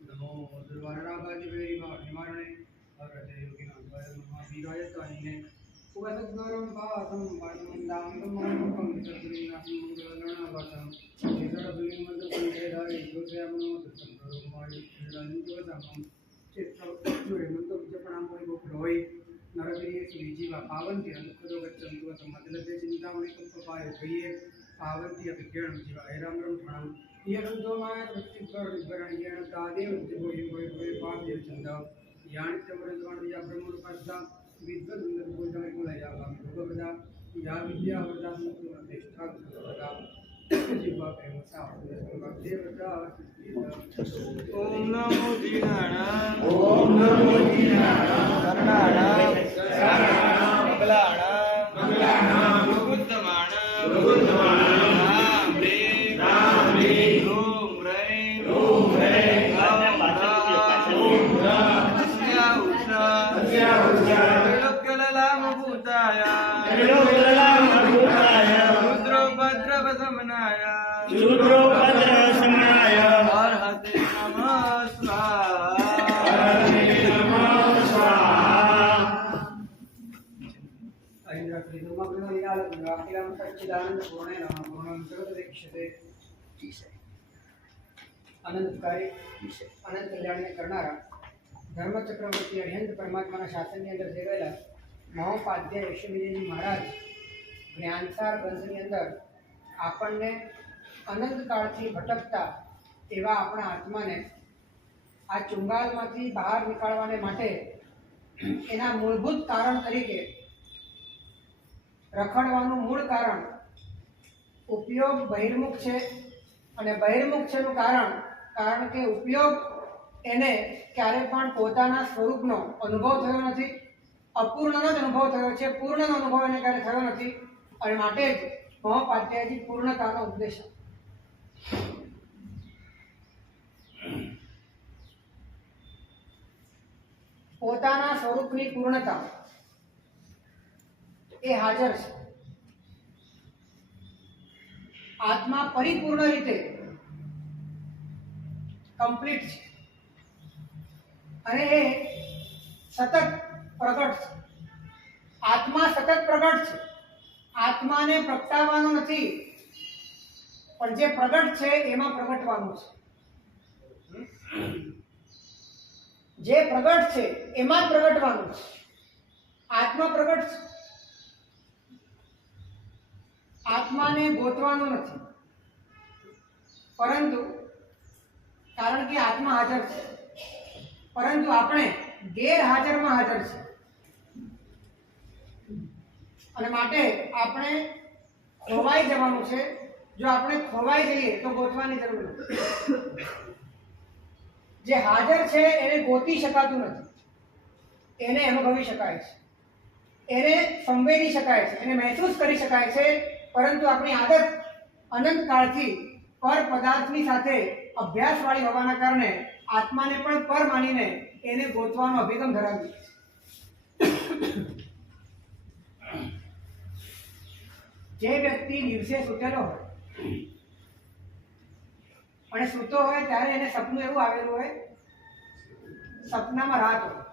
नमो दुर्वाराबादिवेरिमारणे अवरते योगिनां उपसद्गौरवं पावतं वायुमन्दामितं मङ्गलं विचर्तुरीनाथं मङ्गलगणावतं विचरदुलिङ्गमन्त्रपुण्यधारे योगयामनो तत्संकरोमायुष्यराजितवसमं चित्तौर्यमन्तविजपणामोहि नरगिरिये सुजीवा पावन्ति अनुखदो गच्छन्तु सम्मतिलभ्य चिन्तामणिकल्पपाय गये पावन्ति अभिज्ञानं जीवा ऐरामरं ठाणं यदुद्धमाय वृत्तिकरणिगरणीयेण तादेव भोय पाव्य चन्दा यानित्यमृतवाणिया ब्रह्मरूपस्था विद्वद्वृन्दपूजनकुलया भगवदा या विद्यावृदा मुक्तिष्ठा भगवदा जीवा प्रेमसा देवता ओम नमो दीनानां शरणानां मंगलानां अनंतकारी अनंत कल्याण करनारा धर्म चक्रवर्ती अरिहंत परमात्मा शासन अंदर सेवेला महोपाध्याय यशविजयजी महाराज ज्ञानसार ग्रंथनी अंदर आपने अनंत काळथी भटकता एवा आपणा आत्माने आ चुंगालमांथी बहार निकाळवाने माटे एना मूलभूत कारण तरीके रखडवानुं मूळ कारण उपयोग बहिर्मुख छे अने बहिर्मुख छेनुं कारण के उपयोग एने क्यारे पण पोताना स्वरूपनो अनुभव थयो नथी अपूर्णनो ज अनुभव थयो छे पूर्णनो अनुभव एने क्यारे थयो नथी अने माटे ज महोपाध्यायजी पूर्णतानो उपदेश पोताना स्वरूपनी पूर्णता ए हाजर छे आत्मा परिपूर्ण रीते कम्प्लीट छे अने ए सतत प्रगट छे आत्मा सतत प्रगट छे आत्मा ने प्रगटाववानो नथी पण जे प्रगट छे एमां प्रगटवानुं छे जे प्रगट छे एमां प्रगटवानुं छे आत्मा प्रगट छे आत्मा ने गोतवानुं नथी परंतु कारण के आत्मा हाजर छे परंतु आपणे गैरहाजर में हाजर छे अने माटे आपणे खोवाई जवानुं छे जो आपणे खोवाई जईए तो गोतवानी जरूर नथी जे हाजर छे एने गोती शकातुं नथी एने अनुभवी शकाय छे एने संवेदी शकाय छे एने महसूस करी शकाय छे परंतु अपनी आदत अनंत काळथी पर पदार्थनी साथे अभ्यासवाળી होवाना कारणे आत्माने पण पर मानीने एने गोतવાનો અભિગમ ધરાવી છે જે વ્યક્તિ દિવસે સૂતેલો હોય અને સૂતો હોય ત્યારે એને સપનું એવું આવેલું હોય સપનામાં રાત હોય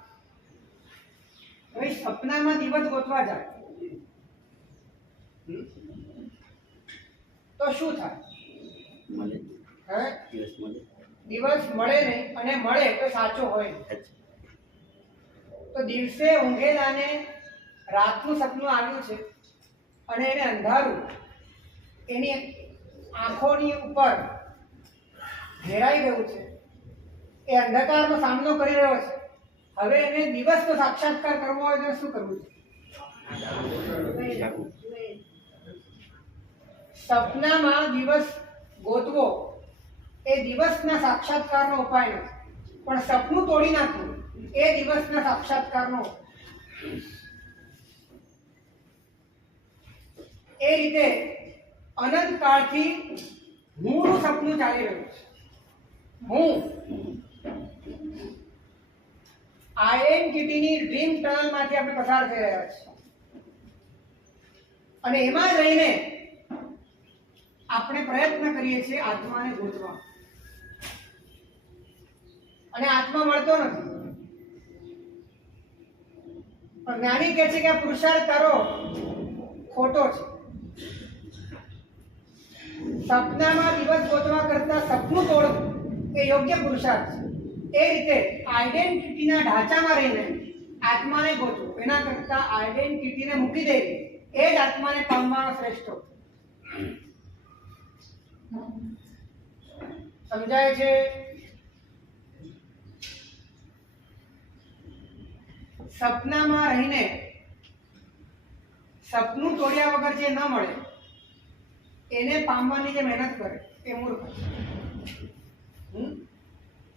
હવે સપનામાં દિવસ ગોતવા જાય तो शू था दिवस मळे नहीं अने मळे तो साचो होय तो दिवसे ઊંઘેલાને રાતનું સપનું આવ્યું છે અને એને અંધારું એની આંખોની ઉપર ઘેરાઈ ગયું છે એ અંધકારનો સામનો કરી રહ્યો છે હવે એને દિવસનો સાક્ષાત્કાર કરવો હોય તો શું કરવું છે સપનામાં દિવસ ગોતવો એ દિવસના સાક્ષાત્કારનો ઉપાય નથી પણ સપનું તોડી નાખવું એ દિવસના સાક્ષાત્કારનો એ રીતે અનંત કાળથી મૂળનું સપનું ચાલી રહ્યું છે હું આઈએનટીટીની ડ્રીમ ટનલમાંથી આપણે પસાર થઈ રહ્યા છીએ અને એમાં રહીને આપણે પ્રયત્ન કરીએ છીએ આત્માને ગોતવા, અને આત્મા મળતો નથી. પણ જ્ઞાની કહે છે કે આ પુરુષાર્થ તારો ખોટો છે. સપનામાં દિવસ ગોતવા કરતા સપનું તોડવું એ યોગ્ય પુરુષાર્થ છે. એ રીતે આઈડેન્ટિટીના ઢાંચામાં રહીને આત્માને ગોતવું એના કરતા આઈડેન્ટિટીને મૂકી દેવી એ જ આત્માને પામવાનો શ્રેષ્ઠ. સમજાય છે? સપનામાં રહીને સપનું તોડ્યા વગર જે ન મળે એને પામવાની જે મહેનત કરે એ મૂર્ખ છે.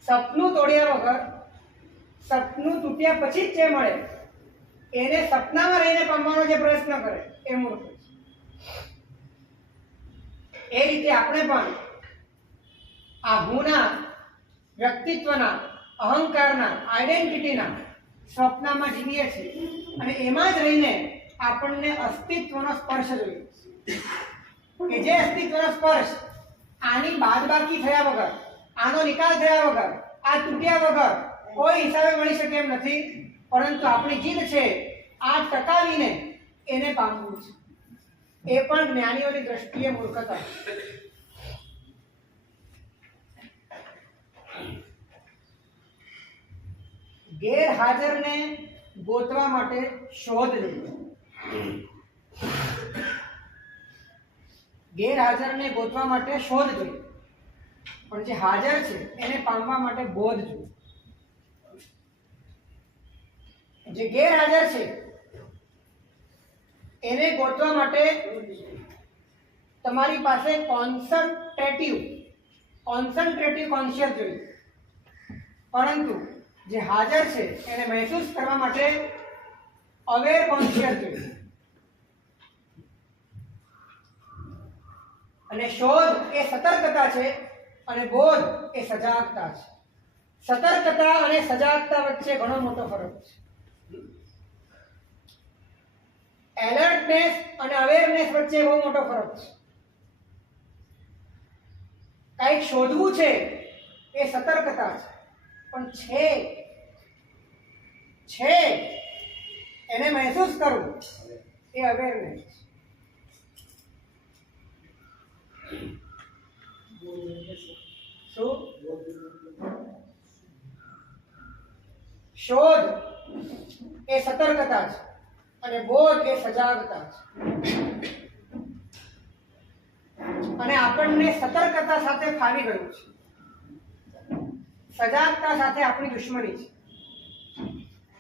સપનું તોડ્યા વગર, સપનું તૂટ્યા પછી જ જે મળે એને સપનામાં રહીને પામવાનો જે પ્રયત્ન કરે એ મૂર્ખ છે. એ રીતે આપણે પણ આ હુંના, વ્યક્તિત્વના, અહંકારના, આઈડેન્ટિટીના સ્વપ્નમાં જીવીએ છીએ, અને એમાં જ રહીને આપણને અસ્તિત્વનો સ્પર્શ જોઈએ કે જે અસ્તિત્વનો સ્પર્શ આની બાદબાકી થયા વગર, આનો નિકાલ થયા વગર, આ તૂટ્યા વગર કોઈ હિસાબે મળી શકે એમ નથી. પરંતુ આપણી જીદ છે આ ટકાવીને એને પામવું છે. એ પણ જ્ઞાનીઓની દ્રષ્ટિએ મૂર્ખતા. ગેરહાજરને ગોતવા માટે શોધ જોઈએ. ગેરહાજરને ગોતવા માટે શોધ જોઈએ, પણ જે હાજર છે એને પામવા માટે બોધ જોઈએ. જે ગેરહાજર છે એને ગોતવા માટે તમારી પાસે કોન્સન્ટ્રેટિવ કોન્શિયસ જોઈએ, પરંતુ જે હાજર છે એને મહેસૂસ કરવા માટે અવેર કોન્શિયસ જોઈએ. અને શોધ એ સતર્કતા છે અને બોધ એ સજાગતા છે. સતર્કતા અને સજાગતા વચ્ચે ઘણો મોટો ફરક છે. એલર્ટનેસ અને અવેરનેસ વચ્ચે બહુ મોટો ફરક છે. કંઈક શોધવું છે એ સતર્કતા છે, પણ છે એને મહેસૂસ કરવું એ અવેરનેસ છે. શું? શોધ એ સતર્કતા છે અને બોધ એ સજાગતા છે. અને આપણને સતર્કતા સાથે ફાવી ગયું છે, સજાગતા સાથે આપણી દુશ્મની છે.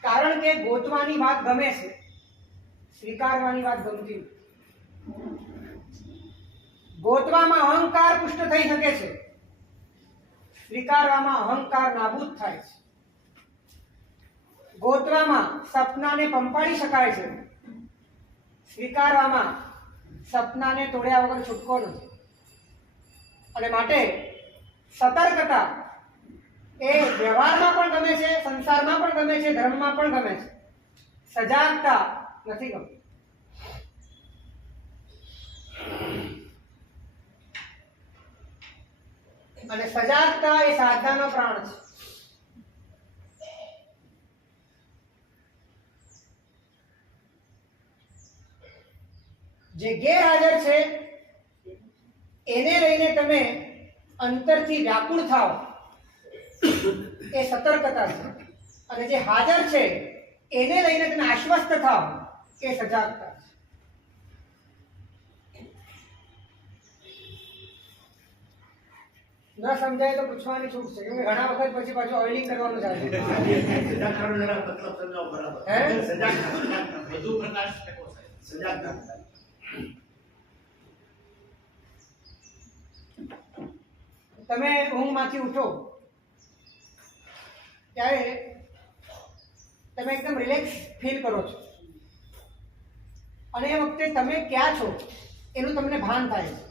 કારણ કે ગોતવાની વાત ગમે છે, સ્વીકારવાની વાત ગમતી નથી. ગોતવામાં અહંકાર પુષ્ટ થઈ શકે છે, સ્વીકારવામાં અહંકાર નાબૂદ થાય છે. ગોતવામાં સપનાને પંપાડી શકાય છે, સ્વીકારવામાં સપનાને તોડ્યા વગર છૂટકો નથી. અને માટે સતર્કતા એ વ્યવહારમાં પણ ગમે છે, સંસારમાં પણ ગમે છે, ધર્મમાં પણ ગમે છે. સજાગતા નથી ગમતી. અને સજાગતા એ સાધનાનો પ્રાણ છે. જે ગેરહાજર છે એને લઈને તમે અંતરથી વ્યાકુળ થાઓ એ સતર્કતા છે, અને જે હાજર છે એને લઈને તમે આશ્વસ્ત થાઓ એ સજાગતા છે. ન સમજાય તો પૂછવાની છૂટ છે, કેમ કે ઘણા વખત પછી પાછું ઓઇલિંગ કરવાનું ચાલે. તમે ઊંઘમાંથી ઉઠો ત્યારે તમે એકદમ રિલેક્સ ફીલ કરો છો, અને એ વખતે તમે ક્યાં છો એનું તમને ભાન થાય છે.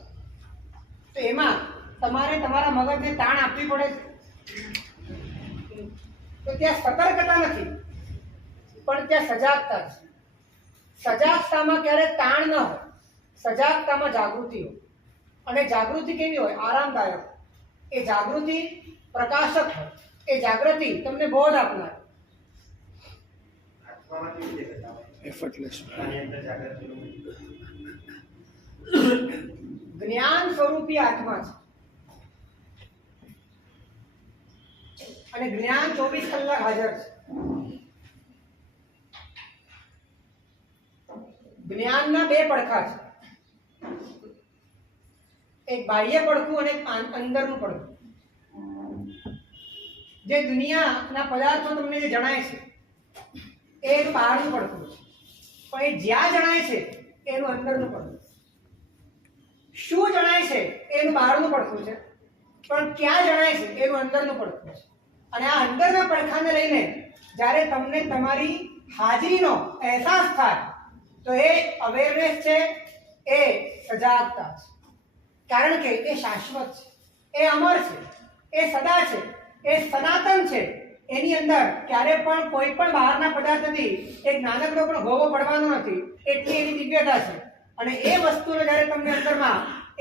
તો એમાં તમારે તમારા મગજને તાણ આપવી પડે છે. તો ત્યાં સતર્કતા નથી, પણ ત્યાં સજાગતા છે. સજાગતામાં ક્યારેક તાણ ન હોય, સજાગતામાં જાગૃતિ હોય. અને જાગૃતિ કેવી હોય? આરામદાયક. એ જાગૃતિ પ્રકાશક હોય. એ જાગૃતિ તમને બોધ આપનાર. જ્ઞાન સ્વરૂપી આત્મા છે અને જ્ઞાન 24 કલાક હાજર છે. જ્ઞાનના બે પડખા છે, એક બાહ્ય પડખું અને એક અંદરનું પડખું. જે દુનિયાના પદાર્થો તમને જે જણાય છે એ એનું બહારનું પડખું છે, પણ એ જ્યાં જણાય છે એનું અંદરનું પડખું. શું જણાય છે એનું બહારનું પડખું છે, પણ ક્યાં જણાય છે એનું અંદરનું પડખું છે. અને આ અંદરના પડખાને લઈને જ્યારે તમને તમારી હાજરીનો અહેસાસ થાય તો એ અવેરનેસ છે, એ સજાગતા છે. કારણ કે એ શાશ્વત છે, એ અમર છે, એ સદા છે, એ સનાતન છે. એની અંદર ક્યારે પણ કોઈ પણ બહારના પદાર્થ નથી, એક નાનકડો પણ ગોવો પડવાનો નથી, એટલી એની દિવ્યતા છે. અને એ વસ્તુનો જ્યારે તમને અંદરમાં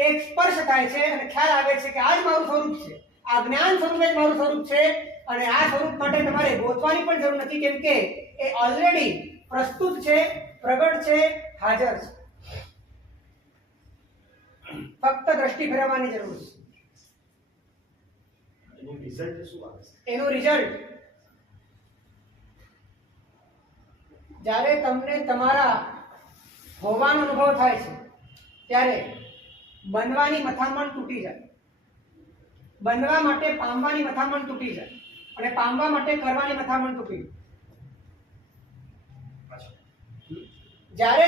એક સ્પર્શ થાય છે અને ખ્યાલ આવે છે કે આ જ મારું સ્વરૂપ છે, આ જ્ઞાન સ્વરૂપ જ મારું સ્વરૂપ છે, અને આ સ્વરૂપ માટે તમારે ગોતવાની પણ જરૂર નથી, કેમ કે એ ઓલરેડી પ્રસ્તુત છે, પ્રગટ છે, હાજર છે. ફક્ત દ્રષ્ટિ ફેરવવાની જરૂર છે. એનું રિઝલ્ટ જ્યારે તમને તમારા હોવાનો અનુભવ થાય છે ત્યારે બનવાની મથામણ તૂટી જાય, બનવા માટે પામવાની મથામણ તૂટી જાય, અને પામવા માટે કરવાની મથામણ તૂટી જાય. જ્યારે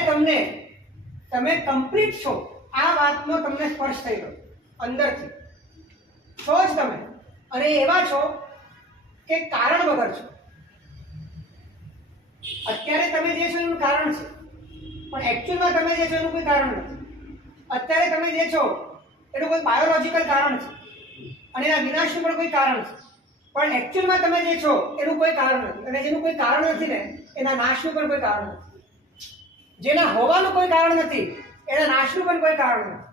તમે કમ્પ્લીટ છો, આ વાતનો તમને સ્પર્શ થઈ ગયો અંદરથી, છો જ તમે, અને એવા છો કે કારણ વગર છો. અત્યારે તમે જે છો એનું કારણ છે, પણ એકચ્યુઅલમાં તમે જે છો એનું કોઈ કારણ નથી. અત્યારે તમે જે છો એનું કોઈ બાયોલોજિકલ કારણ છે, અને એના વિનાશનું પણ કોઈ કારણ છે, પણ એકચ્યુઅલમાં તમે જે છો એનું કોઈ કારણ નથી. અને જેનું કોઈ કારણ નથી ને એના નાશનું પણ કોઈ કારણ નથી. જેના હોવાનું કોઈ કારણ નથી એના નાશનું પણ કોઈ કારણ નથી.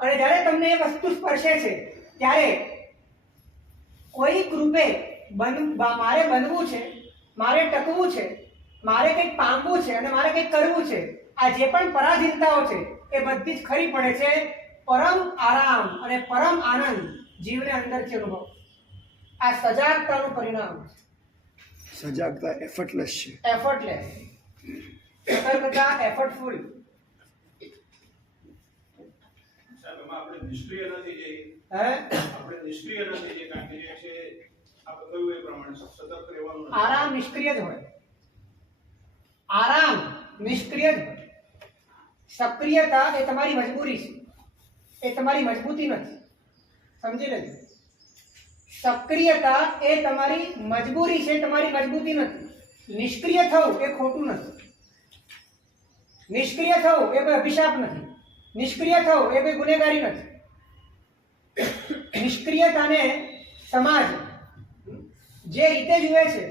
અને જ્યારે તમને એ વસ્તુ સ્પર્શે છે ત્યારે કોઈક રૂપે મારે બનવું છે, મારે ટકવું છે, મારે કંઈક પામવું છે અને મારે કંઈક કરવું છે, આ જે પણ પરાધીનતાઓ છે એ બધી જ ખરી પડે છે. પરમ આરામ અને પરમ આનંદ જીવને અંદરથી અનુભવ. આ સજાગતાનું પરિણામ છે. સજાગતા એફર્ટલેસ છે, એફર્ટલેસ, સતર્કતા એફર્ટફુલ. આપણે નિષ્ક્રિય નથી જે આપણે નિષ્ક્રિય નથી જે કારણ કે જે છે આપણે કહ્યું એ પ્રમાણે સતર્ક રહેવાનું નથી. આરામ નિષ્ક્રિય જ હોય, આરામ નિષ્ક્રિય જ હોય. સક્રિયતા એ તમારી મજબૂરી છે, એ તમારી મજબૂતી નથી. સમજી લેજો, સક્રિયતા એ તમારી મજબૂરી છે, તમારી મજબૂતી નથી. નિષ્ક્રિય થવું એ ખોટું નથી, નિષ્ક્રિય થવું એ કોઈ અભિશાપ નથી, નિષ્ક્રિય થવું એ કોઈ ગુનેગારી નથી. નિષ્ક્રિયતાને સમાજ જે રીતે જુએ છે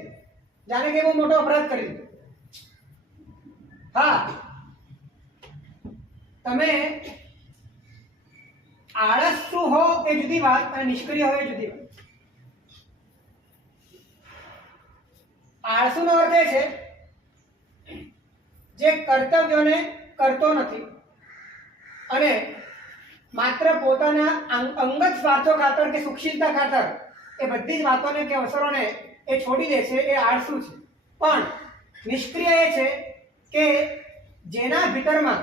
જાણે કે બહુ મોટો અપરાધ કરી દીધો. હા, તમે આળસુ હો એ જુદી વાત અને નિષ્ક્રિય હો એ જુદી વાત. આળસુનો અર્થ એ છે જે કર્તવ્યોને કરતો નથી અને માત્ર પોતાના અંગત સ્વાર્થો ખાતર કે સુખશીલતા ખાતર એ બધી જ વાતોને કે અવસરોને એ છોડી દે છે, એ આળસુ છે. પણ નિષ્ક્રિય એ છે કે જેના ભીતરમાં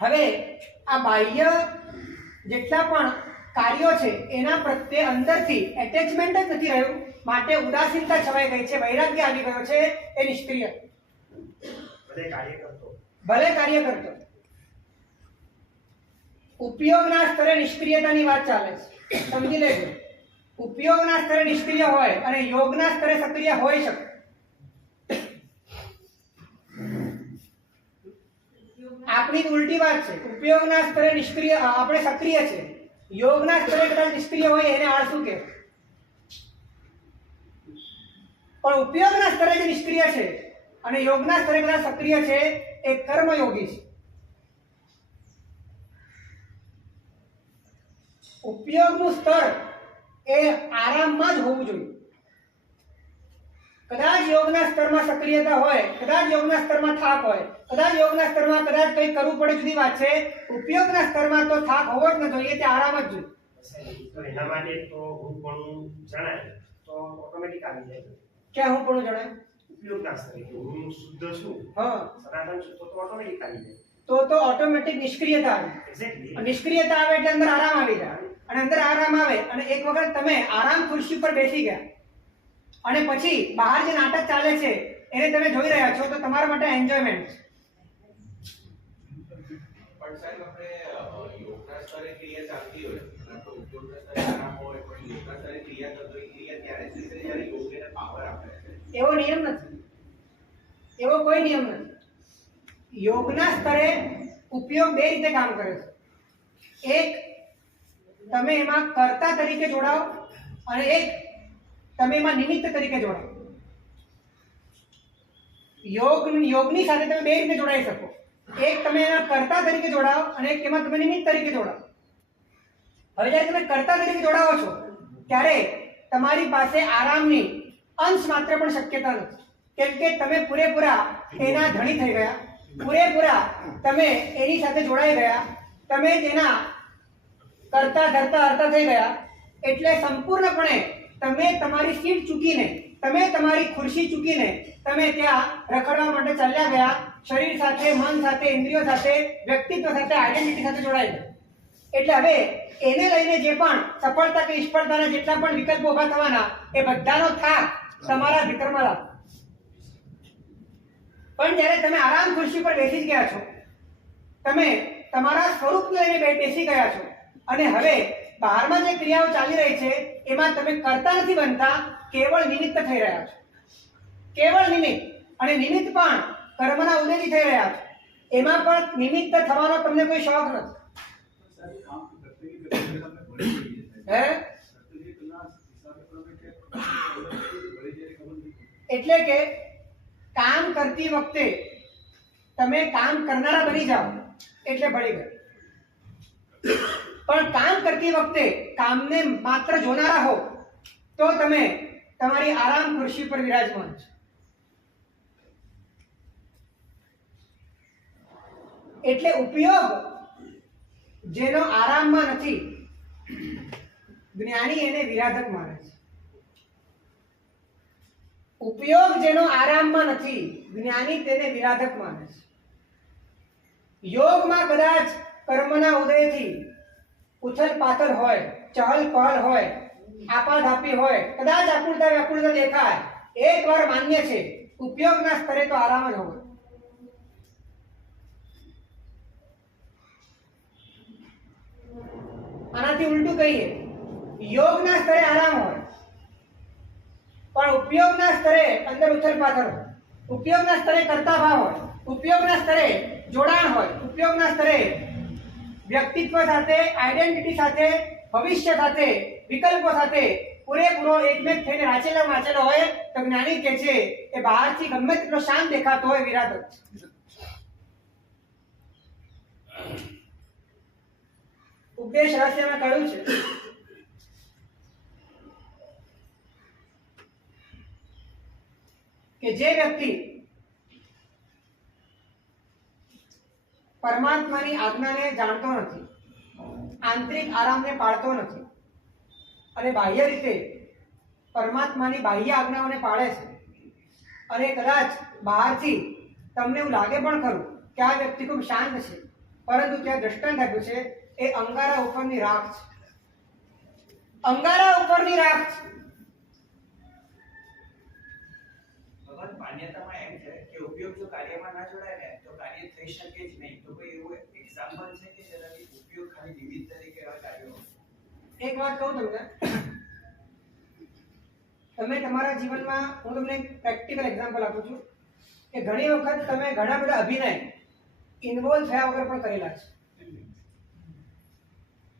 હવે આ બાહ્ય જેટલા પણ કાર્યો છે એના પ્રત્યે અંદરથી એટેચમેન્ટ જ નથી રહ્યું, માટે ઉદાસીનતા છવાઈ ગઈ છે, વૈરાગ્ય આવી ગયો છે, એ નિષ્ક્રિય. ભલે કાર્ય કરતો ઉપયોગના સ્તરે નિષ્ક્રિયતાની વાત ચાલે છે, સમજી લેજો. ઉપયોગના સ્તરે નિષ્ક્રિય હોય અને યોગના સ્તરે સક્રિય હોઈ શકે. આપણી ઉલટી વાત છે, ઉપયોગના સ્તરે નિષ્ક્રિય આપણે સક્રિય છે, યોગના સ્તરે કદાચ નિષ્ક્રિય હોય એને આળસુ કહેવાય. પણ ઉપયોગના સ્તરે જે નિષ્ક્રિય છે અને યોગના સ્તરે કદાચ સક્રિય છે એ કર્મયોગી છે. ઉપયોગનું સ્તર એ આરામમાં જ હોવું જોઈએ. કદાચ યોગના સ્તરમાં સક્રિયતા હોય, કદાચ યોગના સ્તરમાં થાક હોય, કદાચ યોગના સ્તરમાં કદાચ કંઈ કરવું પડે, જુદી વાત છે. ઉપયોગના સ્તરમાં તો થાક હોવો જ ન જોઈએ, તે આરામ જ જોઈએ. તો એના માટે તો હું પણ જણાય તો ઓટોમેટિક આવી જાય. ક્યાં હું પણ જણાય? ઉપયોગના સ્તરે કે હું શુદ્ધ છું, હા, સનાતન છું, તો ઓટોમેટિક આવી જાય. તો ઓટોમેટિક નિષ્ક્રિયતા આવે. એક્ઝેક્ટલી. નિષ્ક્રિયતા આવે એટલે અંદર આરામ આવી જાય. અને અંદર આરામ આવે અને એક વખત તમે આરામ ખુરશી પર બેસી ગયા અને પછી બહાર જે નાટક ચાલે છે એને તમે જોઈ રહ્યા છો, તો તમારા માટે એન્જોયમેન્ટ છે. પણ સાહેબ આપણે યોગના સ્તરે ક્રિયા ચાલતી હોય તો ઉદ્યોગના સ્તરે આરામ હોય, પણ યોગના સ્તરે ક્રિયા કરતો હોય, ક્રિયા ત્યારે જ થશે જ્યારે યોગ એને પાવર આપે છે. એવો નિયમ નથી, એવો કોઈ નિયમ નથી. યોગના સ્તરે ઉપયોગ બે રીતે કામ કરે છે. એક, તમે એમાં કર્તા તરીકે જોડાઓ અને એક, તમે એમાં નિમિત્ત તરીકે જોડાઓ. યોગની સાથે તમે બે રીતે જોડાઈ શકો. એક, તમે એના કર્તા તરીકે જોડાઓ અને એક એમાં તમે નિમિત્ત તરીકે જોડાઓ. હવે જ્યારે તમે કર્તા તરીકે જોડાઓ છો ત્યારે તમારી પાસે આરામની અંશ માત્ર પણ શક્યતા નથી, કેમ કે તમે પૂરેપૂરા એના ધણી થઈ ગયા, પૂરેપૂરા તમે એની સાથે જોડાઈ ગયા, તમે તેના કરતા ધરતા હરતા થઈ ગયા. એટલે સંપૂર્ણપણે તમે તમારી સીટ ચૂકીને, તમે તમારી ખુરશી ચૂકીને તમે ત્યાં રખડવા માટે ચાલ્યા ગયા. શરીર સાથે, મન સાથે, ઇન્દ્રિયો સાથે, વ્યક્તિત્વ સાથે, આઈડેન્ટિટી સાથે જોડાઈ ગયા. એટલે હવે એને લઈને જે પણ સફળતા કે નિષ્ફળતાના જેટલા પણ વિકલ્પો ઊભા થવાના એ બધાનો થાક તમારા ભીતરમાં લાવો. પણ જ્યારે તમે આરામ ખુરશી પર બેસી જ ગયા છો, તમે તમારા સ્વરૂપને લઈને બેસી ગયા છો અને હવે બહારમાં જે ક્રિયાઓ ચાલી રહી છે એમાં તમે કરતા નથી બનતા, કેવળ નિમિત્ત થઈ રહ્યા છો. કેવળ નિમિત્ત. અને નિમિત્ત પણ કર્મના ઉદયથી થઈ રહ્યા છો. એમાં પણ નિમિત્ત થવાનો તમને કોઈ શોખ નથી. હે? એટલે કે કામ કરતી વખતે તમે કામ કરનારા બની જાઓ એટલે ભળી ગયું. પણ કામ કરતી વખતે કામને માત્ર જોનારા હો તો તમે તમારી આરામ ખુરશી પર વિરાજમાન છો. એટલે ઉપયોગ જેનો આરામમાં નથી, જ્ઞાની એને વિરાધક માને છે. ઉપયોગ જેનો આરામમાં નથી, જ્ઞાની તેને વિરાધક માને છે. યોગમાં કદાચ કર્મના ઉદયથી ઉથલ પાથલ હોય, ચહલ પહલ હોય, આપાધાપી હોય, કદાચ આકુળતા વ્યાકુળતા દેખાય, એક વાર માન્ય છે. ઉપયોગના સ્તરે તો આરામ જ હોય. આનાથી ઉલટું કહીએ, યોગના સ્તરે આરામ હોય પણ ઉપયોગના સ્તરે અંદર ઉથલ પાથલ હોય, ઉપયોગના સ્તરે કરતા ભાવ હોય, ઉપયોગના સ્તરે જોડાણ હોય, ઉપયોગના સ્તરે વ્યક્તિત્વ સાથે, આઈડેન્ટિટી સાથે, ભવિષ્ય સાથે, વિકલ્પો સાથે પૂરેપૂરો એકમેક થઈને વાંચેલો હોય તો જ્ઞાની કે છે એ બહારથી ગમે તેટલો શાંત દેખાતો હોય, વિરાધક છે. ઉપદેશ રહસ્યમાં કહ્યું છે કે જે વ્યક્તિ પરમાત્માની આજ્ઞાને જાણતો નથી, આંતરિક આરામને પાળતો નથી અને બાહ્ય રીતે પરમાત્માની બાહ્ય આજ્ઞાઓને પાળે છે અને કદાચ બહારથી તમને એવું લાગે પણ ખરું કે આ વ્યક્તિ ખૂબ શાંત છે, પરંતુ ત્યાં દ્રષ્ટાંત આપ્યું છે એ અંગારા ઉપરની રાખ છે. અંગારા ઉપરની રાખ છે. ભગવાન માન્યતામાં એમ છે કે ઉપયોગ જો કાર્યમાં ના જોડાય ને તો કાર્ય થઈ શકે જ નહીં. તો કોઈ એવું એક્ઝામ્પલ છે કે જેનાથી ઉપયોગ ખાલી નિમિત્ત તરીકે એવા કાર્યો? એક વાત કહું તમને, તમે તમારા જીવનમાં, હું તમને એક પ્રેક્ટિકલ એક્ઝામ્પલ આપું છું કે ઘણી વખત તમે ઘણા બધા અભિનય ઇન્વોલ્વ થયા વગર પણ કરેલા છે.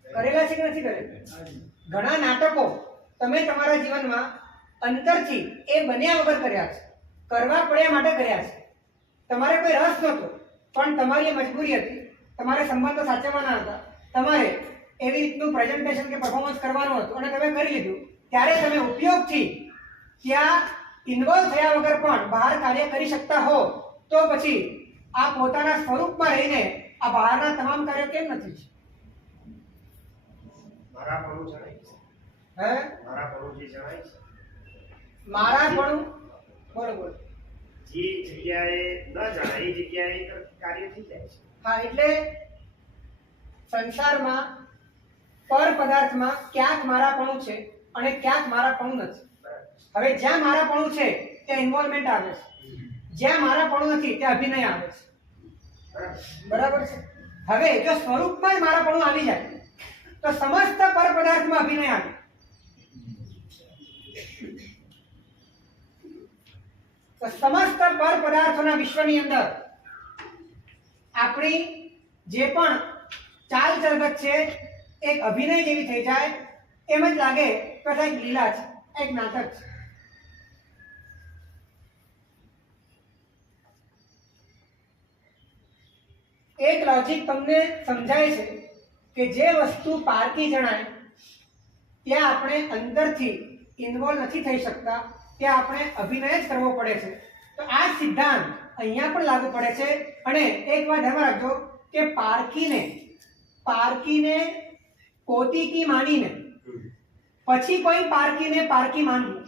કરેલા છે કે નથી કરેલા? ઘણા નાટકો તમે તમારા જીવનમાં અંતરથી એ બન્યા વગર કર્યા છે, કરવા પડ્યા માટે કર્યા છે. તમારે કોઈ રસ નહોતો પણ તમારી મજબૂરી હતી, તમારે સંબંધો સાચવવાના હતા, તમારે એવી રીતનું પ્રેઝન્ટેશન કે પરફોર્મન્સ કરવાનું હતું અને તમે કરી લીધું, ત્યારે તમે ઉપયોગથી ત્યાં ઇન્વોલ્વ થયા વગર પણ બહાર કાર્ય કરી શકતા હો, તો પછી આ પોતાના સ્વરૂપમાં રહીને આ બહારના તમામ કાર્યો કેમ નથી? મારાપણું જણાય છે. હે મારાપણું જે જણાય છે, મારાપણું બોલો બોલો. જે જગ્યાએ ન જણાય એ જગ્યાએ કાર્ય થઈ જાય છે. હા, એટલે સંસારમાં પર પદાર્થમાં ક્યાંક મારાપણું છે અને ક્યાંક મારાપણું નથી. હવે જ્યાં મારાપણું છે ત્યાં ઇન્વોલ્વમેન્ટ આવે છે, જ્યાં મારાપણું નથી ત્યાં અભિનય આવે છે. બરાબર છે? હવે જો સ્વરૂપમાં જ મારાપણું આવી જાય તો સમસ્ત પર પદાર્થમાં અભિનય આવે. તો સમસ્ત પર પદાર્થોના વિશ્વની અંદર આપણી જે પણ ચાલ જગત છે એક અભિનય જેવી થઈ જાય, એમ જ લાગે કે એક લીલા છે, એક નાટક છે. એક લોજિક તમને સમજાય છે કે જે વસ્તુ પારકી જણાય ત્યાં આપણે અંદરથી ઇન્વોલ્વ નથી થઈ શકતા, ત્યાં આપણે અભિનય જ કરવો પડે છે. તો આ સિદ્ધાંત અહીંયા પણ લાગુ પડે છે. અને એક વાત ધ્યાનમાં રાખજો કે પારકીને પોતીકી માનીને પછી કોઈ પારકીને પારકી માનવું,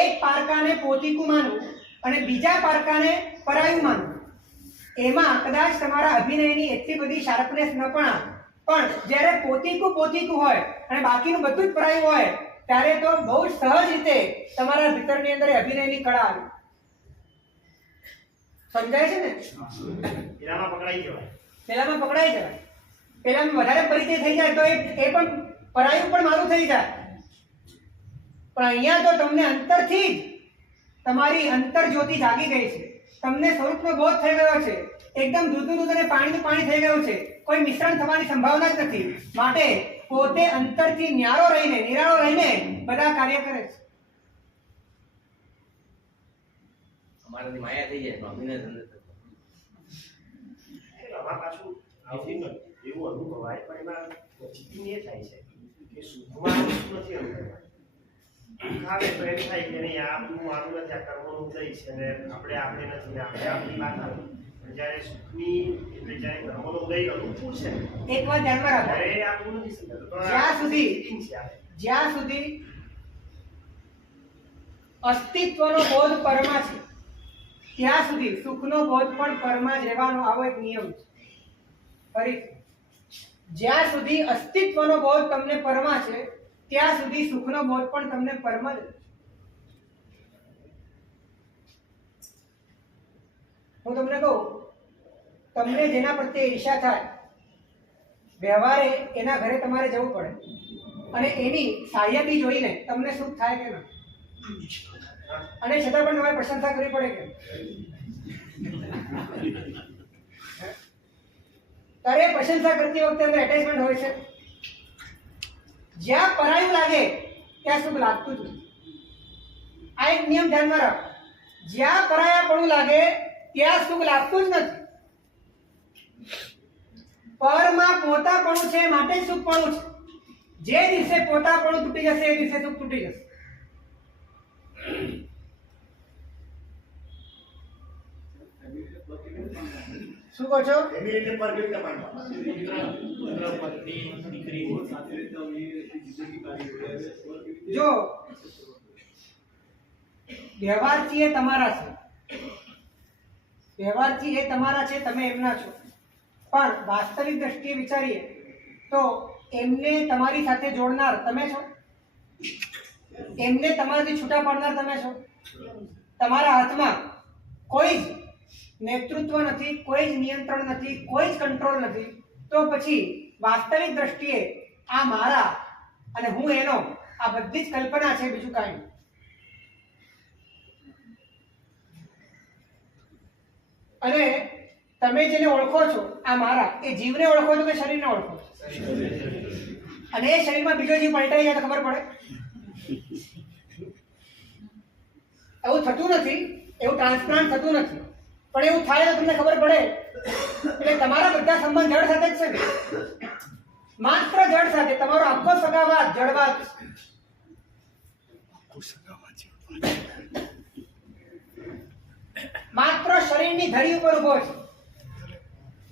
એક પારકાને પોતીકું માનવું અને બીજા પારકાને પરાયું માનવું, એમાં કદાચ તમારા અભિનયની એટલી બધી શાર્પનેસ ન પણ આવે. પણ જ્યારે પોતીકું હોય અને બાકીનું બધું જ પરાયું હોય, ત્યારે તો બહુ જ સહજ રીતે તમારા ભીતરની અંદર અભિનયની કળા આવે. સમજાય છે ને? પેલામાં પકડાઈ જવાય. પેલામાં વધારે પરિચય થઈ જાય તો એ પણ પરાયું પણ મારું થઈ જાય. પણ અહીંયા તો તમને અંતરથી જ તમારી અંતર જ્યોતિ જાગી ગઈ છે, તમને સ્વરૂપનો બોધ થઈ ગયો છે, એકદમ દૂધ અને પાણીનું પાણી થઈ ગયું છે, કોઈ મિશ્રણ થવાની સંભાવના જ નથી. માટે પોતે અંતરથી નિરાળો રહીને બધા કાર્ય કરે છે. અમારાથી માયા થઈ જાય પણ અભિનય ધંધો થતો. આમાં પાછું એવું અનુભવાય, પણ એમાં ચીટિંગ એ થાય છે કે સુખમાં વસ્તુ નથી અનુભવાય. આવે તો એમ થાય કે નહીં, આ હું મારું નથી, આ કર્મનું ઉદય છે ને આપણે નથી, આપણે આપણી વાત આવે. જ્યારે સુખની એટલે જ્યારે કર્મનો ઉદય અનુકૂળ છે, એક વાત ધ્યાનમાં રાખો, ત્યારે આ બહુ નથી સમજાતું. તો જ્યાં સુધી અસ્તિત્વનો બોધ પરમાં છે ત્યાં સુધી સુખનો બોધ પણ પરમાં જ રહેવાનો આવો એક નિયમ છે. ફરી, જ્યાં સુધી અસ્તિત્વનો બોધ તમને પરમાં છે ત્યાં સુધી સુખનો બોધ પણ તમને પરમાં જ. હું તમને કહું, તમને જેના પ્રત્યે ઈર્ષા થાય, વ્યવહારે એના ઘરે તમારે જવું પડે અને એની સાહ્યબી જોઈને તમને સુખ થાય કે ના? અને છતાં પણ તમારે પ્રશંસા કરવી પડે કે? ત્યારે પ્રશંસા કરતી વખતે અંદર એટેચમેન્ટ હોય છે. જ્યાં પરાયું લાગે ત્યાં સુખ લાગતું જ નથી. આ એક નિયમ ધ્યાનમાં રાખો, જ્યાં પરાયાપણું લાગે ત્યાં સુખ લાગતું જ નથી. પરમાં પોતાપણું છે માટે જ સુખપણું છે. જે દિવસે પોતાપણું તૂટી જશે એ દિવસે સુખ તૂટી જશે. શું કહો છો? જો વ્યવહારથી એ તમારા છે, તમે એમના છો, પણ વાસ્તવિક દ્રષ્ટિએ વિચારીએ તો એમને તમારી સાથે જોડનાર તમે છો, એમને તમારાથી છૂટા પાડનાર તમે છો. તમારા હાથમાં કોઈ જ નેતૃત્વ નથી, કોઈ જ નિયંત્રણ નથી, કોઈ જ કંટ્રોલ નથી. તો પછી વાસ્તવિક દ્રષ્ટિએ આ મારા અને હું એનો, આ બધી જ કલ્પના છે, બીજું કાંઈ નહીં. અને તમે જેને ઓળખો છો આ મારા, એ જીવને ઓળખો છો કે શરીરને ઓળખો છો? અને એ શરીરમાં બીજો જીવ પલટાઈ જાય તો ખબર પડે? એવું થતું નથી, એવું ટ્રાન્સપ્લાન્ટ થતું નથી, પણ એવું થાય તો તમને ખબર પડે. એટલે તમારા બધા સંબંધ જળ સાથે જ છે. માત્ર જળ સાથે તમારો આખો સગાવાત જળવાત. માત્ર શરીરની ધરી ઉપર ઉભો છે,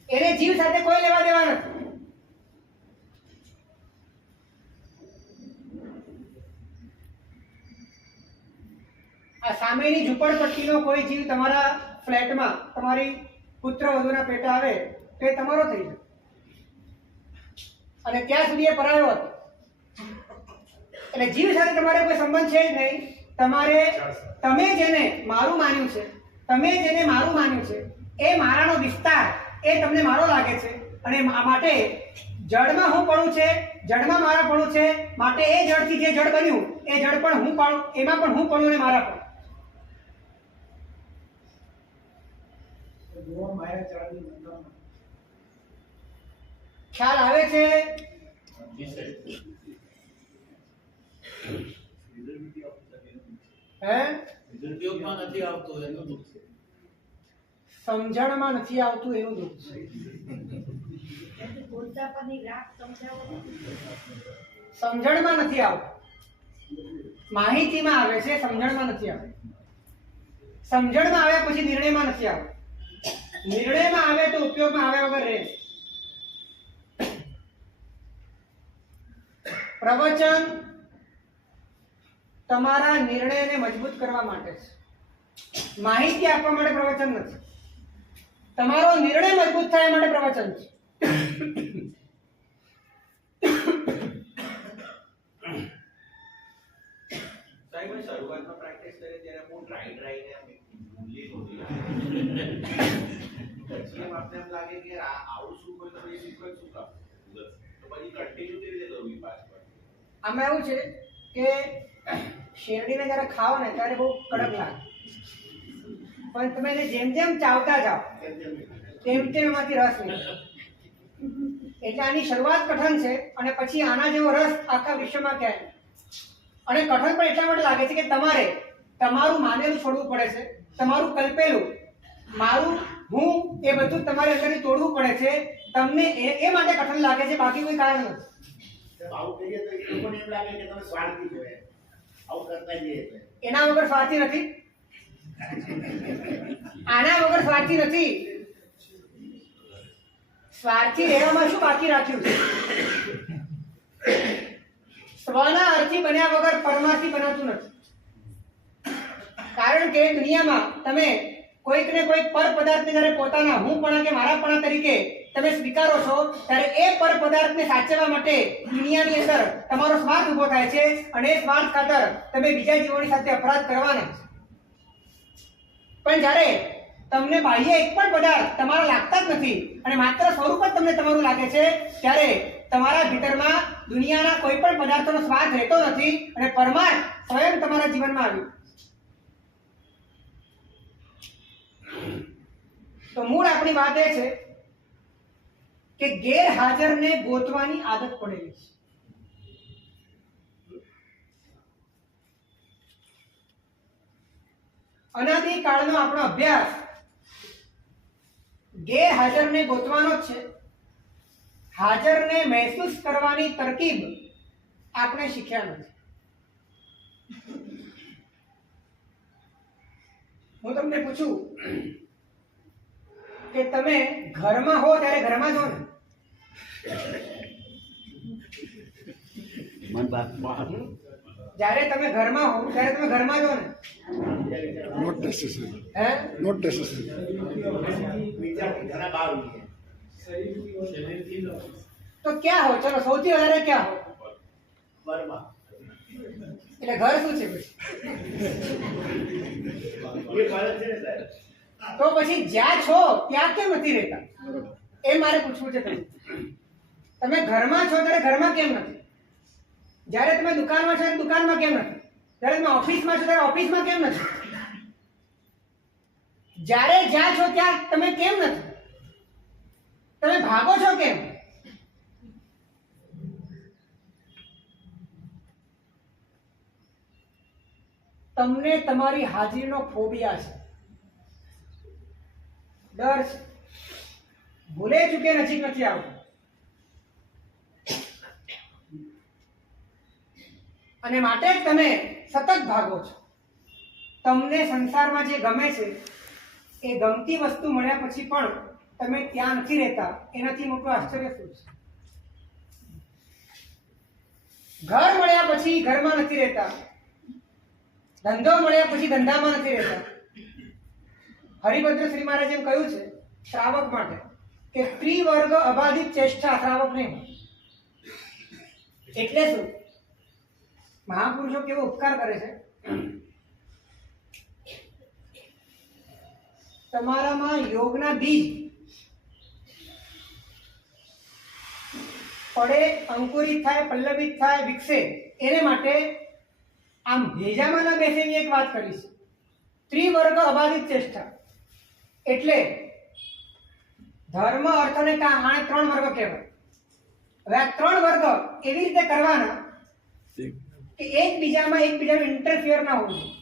એને જીવ સાથે કોઈ લેવા દેવા નથી. આ સામેની ઝૂંપડપટ્ટીનો કોઈ જીવ તમારા ફ્લેટમાં તમારી પુત્ર વધુના પેટે આવે તો એ તમારો થઈ જાય, અને ત્યાં સુધી એ પરાયો હતો. એટલે જીવ સાથે તમારે કોઈ સંબંધ છે જ નહીં. તમે જેને મારું માન્યું છે, એ મારાનો વિસ્તાર એ તમને મારો લાગે છે, અને માટે જળમાં હું પડું છે, જળમાં મારા પડું છે, માટે એ જળથી જે જળ બન્યું એ જળ પણ હું પાડું, એમાં પણ હું પડું અને મારા પડું. ખ્યાલ આવે છે? હે? ઉપયોગમાં નથી આવતું એનું દુઃખ છે. સમજણમાં નથી આવતું એનું દુઃખ છે. સમજણમાં નથી આવતું, માહિતીમાં આવે છે, સમજણમાં નથી આવતું. સમજણમાં આવ્યા પછી નિર્ણયમાં નથી આવતું. નિર્ણયમાં આવે તો ઉપયોગમાં આવ્યા વગર રહે. પ્રવચન તમારા નિર્ણયને મજબૂત કરવા માટે છે, માહિતી આપવા માટે પ્રવચન નથી. તમારો નિર્ણય મજબૂત થાય માટે પ્રવચન છે. સાહેબ મેં શરૂઆતમાં પ્રેક્ટિસ કરી ત્યારે હું ડ્રાઈ ને ભૂલી નહોતી. પછી એમ આપણે એમ લાગે કે આવું શું કોઈ તો એ શીખવા શું કામ, તો પછી કન્ટિન્યુ કેવી રીતે કરવું પાછળ. આમાં એવું છે કે શેરડીને જ્યારે ખાઓ ને ત્યારે બહુ કડક લાગે, પણ તમે એને જેમ જેમ ચાવતા જાઓ તેમ તેમ એમાંથી રસ નીકળે. એટલે આની શરૂઆત કઠણ છે, અને પછી આના જેવો રસ આખા વિશ્વમાં ક્યાંય. અને કઠણ પણ એટલા માટે લાગે છે કે તમારે તમારું માનેલું છોડવું પડે છે, તમારું કલ્પેલું મારું હું એ બધું તમારે અંદરથી તોડવું પડે છે. તમને એ માટે કઠણ લાગે છે, બાકી કોઈ કારણ નથી. આવું કહીએ તો એ લોકોને એમ લાગે કે તમે સ્વાર્થી છો, આવું કરતા જઈએ તો એના વગર સ્વાર્થી નથી, આના વગર સ્વાર્થી નથી. સ્વાર્થી રહેવામાં શું બાકી રાખ્યું છે? સ્વના અર્થી બન્યા વગર પરમાર્થી બનાતું નથી. કારણ કે દુનિયામાં તમે કોઈકને કોઈક પર પદાર્થને જ્યારે પોતાના હુંપણા કે મારાપણા તરીકે તમે સ્વીકારો છો, ત્યારે એ પર પદાર્થને સાચવવા માટે દુનિયાની અંદર તમારો સ્વાર્થ ઉભો થાય છે, અને એ સ્વાર્થ ખાતર તમે બીજા જીવોની સાથે અપરાધ કરવાના છે. પણ જ્યારે તમને બાહ્ય એક પણ પદાર્થ તમારા લાગતા જ નથી, અને માત્ર સ્વરૂપ જ તમને તમારું લાગે છે, ત્યારે તમારા ભીતરમાં દુનિયાના કોઈ પણ પદાર્થોનો સ્વાદ રહેતો નથી, અને પરમાર્થ સ્વયં તમારા જીવનમાં આવ્યું. તો મૂળ આપણી વાત એ છે કે ગેરહાજરને ગોતવાની આદત પડેલી છે. અનાદિકાળનો આપણો અભ્યાસ ગેરહાજરને ગોતવાનો જ છે. હાજરને મહેસૂસ કરવાની તરકીબ આપણે શીખ્યા નથી. હું તમને પૂછું કે તમે ઘરમાં હો ત્યારે ઘરમાં છો ને? જ્યારે તમે ઘરમાં હો ત્યારે તમે ઘરમાં છો ને? Not necessary. હે? Not necessary. વિચારથી ઘણા બહાર ઉઠીએ. તો ક્યાં હો? ચલો સૌથી વધારે ક્યાં હો? ઘરમાં. એટલે ઘર શું છે પછી? એ ફરજ છે ને સાહેબ. તો પછી જ્યાં છો ત્યાં કેમ નથી રહેતા? એ મારે પૂછવું છે તમને. તમે ઘરમાં છો ત્યારે ઘરમાં કેમ નથી? જ્યારે તમે દુકાનમાં છો ત્યારે દુકાનમાં કેમ નથી? જ્યારે તમે ઓફિસમાં છો ત્યારે ઓફિસમાં કેમ નથી? જ્યારે જ્યાં છો ત્યાં તમે કેમ નથી? તમે ભાગો છો કેમ? તમને તમારી હાજરીનો ફોબિયા છે, ડર છે, ભૂલે ચૂકે નજીક નથી આવતું. અને માટે જ તમે સતત ભાગો છો. તમને સંસારમાં જે ગમે છે એ ગમતી વસ્તુ મળ્યા પછી પણ તમે ત્યાં નથી રહેતા, એનાથી મોટું આશ્ચર્ય શું છે? ઘર મળ્યા પછી ઘરમાં નથી રહેતા, ધંધો મળ્યા પછી ધંધામાં નથી રહેતા. હરિભદ્ર શ્રી મહારાજ એમ કહ્યું છે શ્રાવક માટે કે ત્રિવર્ગ અબાધિત ચેષ્ટા શ્રાવક નહીં. એટલે શું? મહાપુરુષો કેવો ઉપકાર કરે છે. તમારામાં યોગના બીજ પડે, અંકુરિત થાય, પલ્લવિત થાય, વિકસે, એને માટે આમ ભેજામાં ના બેસે એની એક વાત કરીશ. ત્રિવર્ગ અબાધિત ચેષ્ટા એટલે ધર્મ, અર્થ અને કામ, આને 3 વર્ગ કહેવાય. હવે આ 3 વર્ગ એવી રીતે કરવાના કે એકબીજાનું ઇન્ટરફિયર ના હોવું જોઈએ.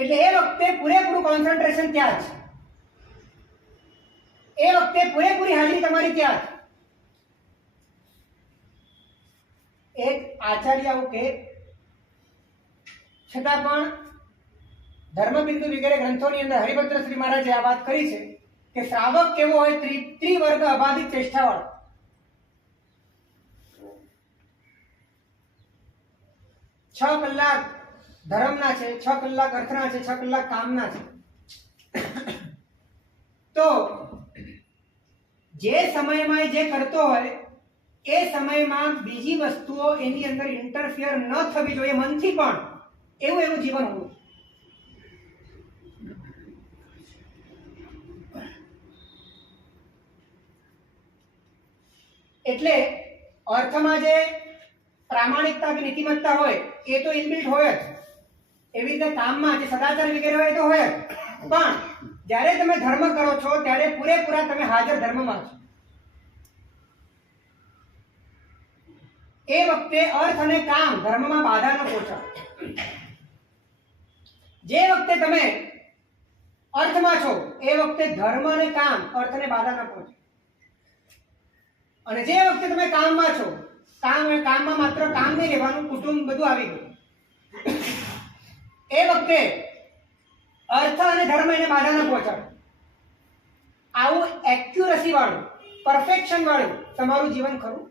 એટલે એ વખતે પૂરેપૂરું કોન્સન્ટ્રેશન ત્યાં છે, એ વખતે પૂરેપૂરી હાજરી તમારી ત્યાં છે. એક આચાર્ય આવું કે છતાં પણ ધર્મબિંદુ વગેરે ગ્રંથોની અંદર હરિભદ્ર શ્રી મહારાજે આ વાત કરી છે કે શ્રાવક કેવો હોય? ત્રિવર્ગ અબાધિત ચેષ્ટાવાળો. 6 કલાક ધર્મના છે, 6 કલાક અર્થના છે, 6 કલાક કામના છે. તો જે સમયમાં જે કરતો હોય એ સમયમાં બીજી વસ્તુઓ એની અંદર ઇન્ટરફિયર ન થવી જોઈએ, મનથી પણ. એવું એનું જીવન હોવું. એટલે અર્થમાં જે પ્રામાણિકતા કે નીતિમત્તા હોય એ તો ઇનબિલ્ટ હોય જ. એવી રીતે કામમાં જે સદાચાર વગેરે હોય એ તો હોય જ. પણ જ્યારે તમે ધર્મ કરો છો ત્યારે પૂરેપૂરા તમે હાજર ધર્મમાં છો. એ વખતે અર્થ અને કામ ધર્મમાં બાધા ન પહોંચાડો. જે વખતે તમે અર્થમાં છો એ વખતે ધર્મ અને કામ અર્થને બાધા ન પહોંચે. અને જે વખતે તમે કામમાં છો, કામમાં માત્ર કામ નહીં રહેવાનું, કુટુંબ બધું આવી ગયું, એ વખતે અર્થ અને ધર્મ એને બાધા ન પહોંચાડે. આવું એક્યુરસી વાળું, પરફેક્શન વાળું તમારું જીવન ખરું.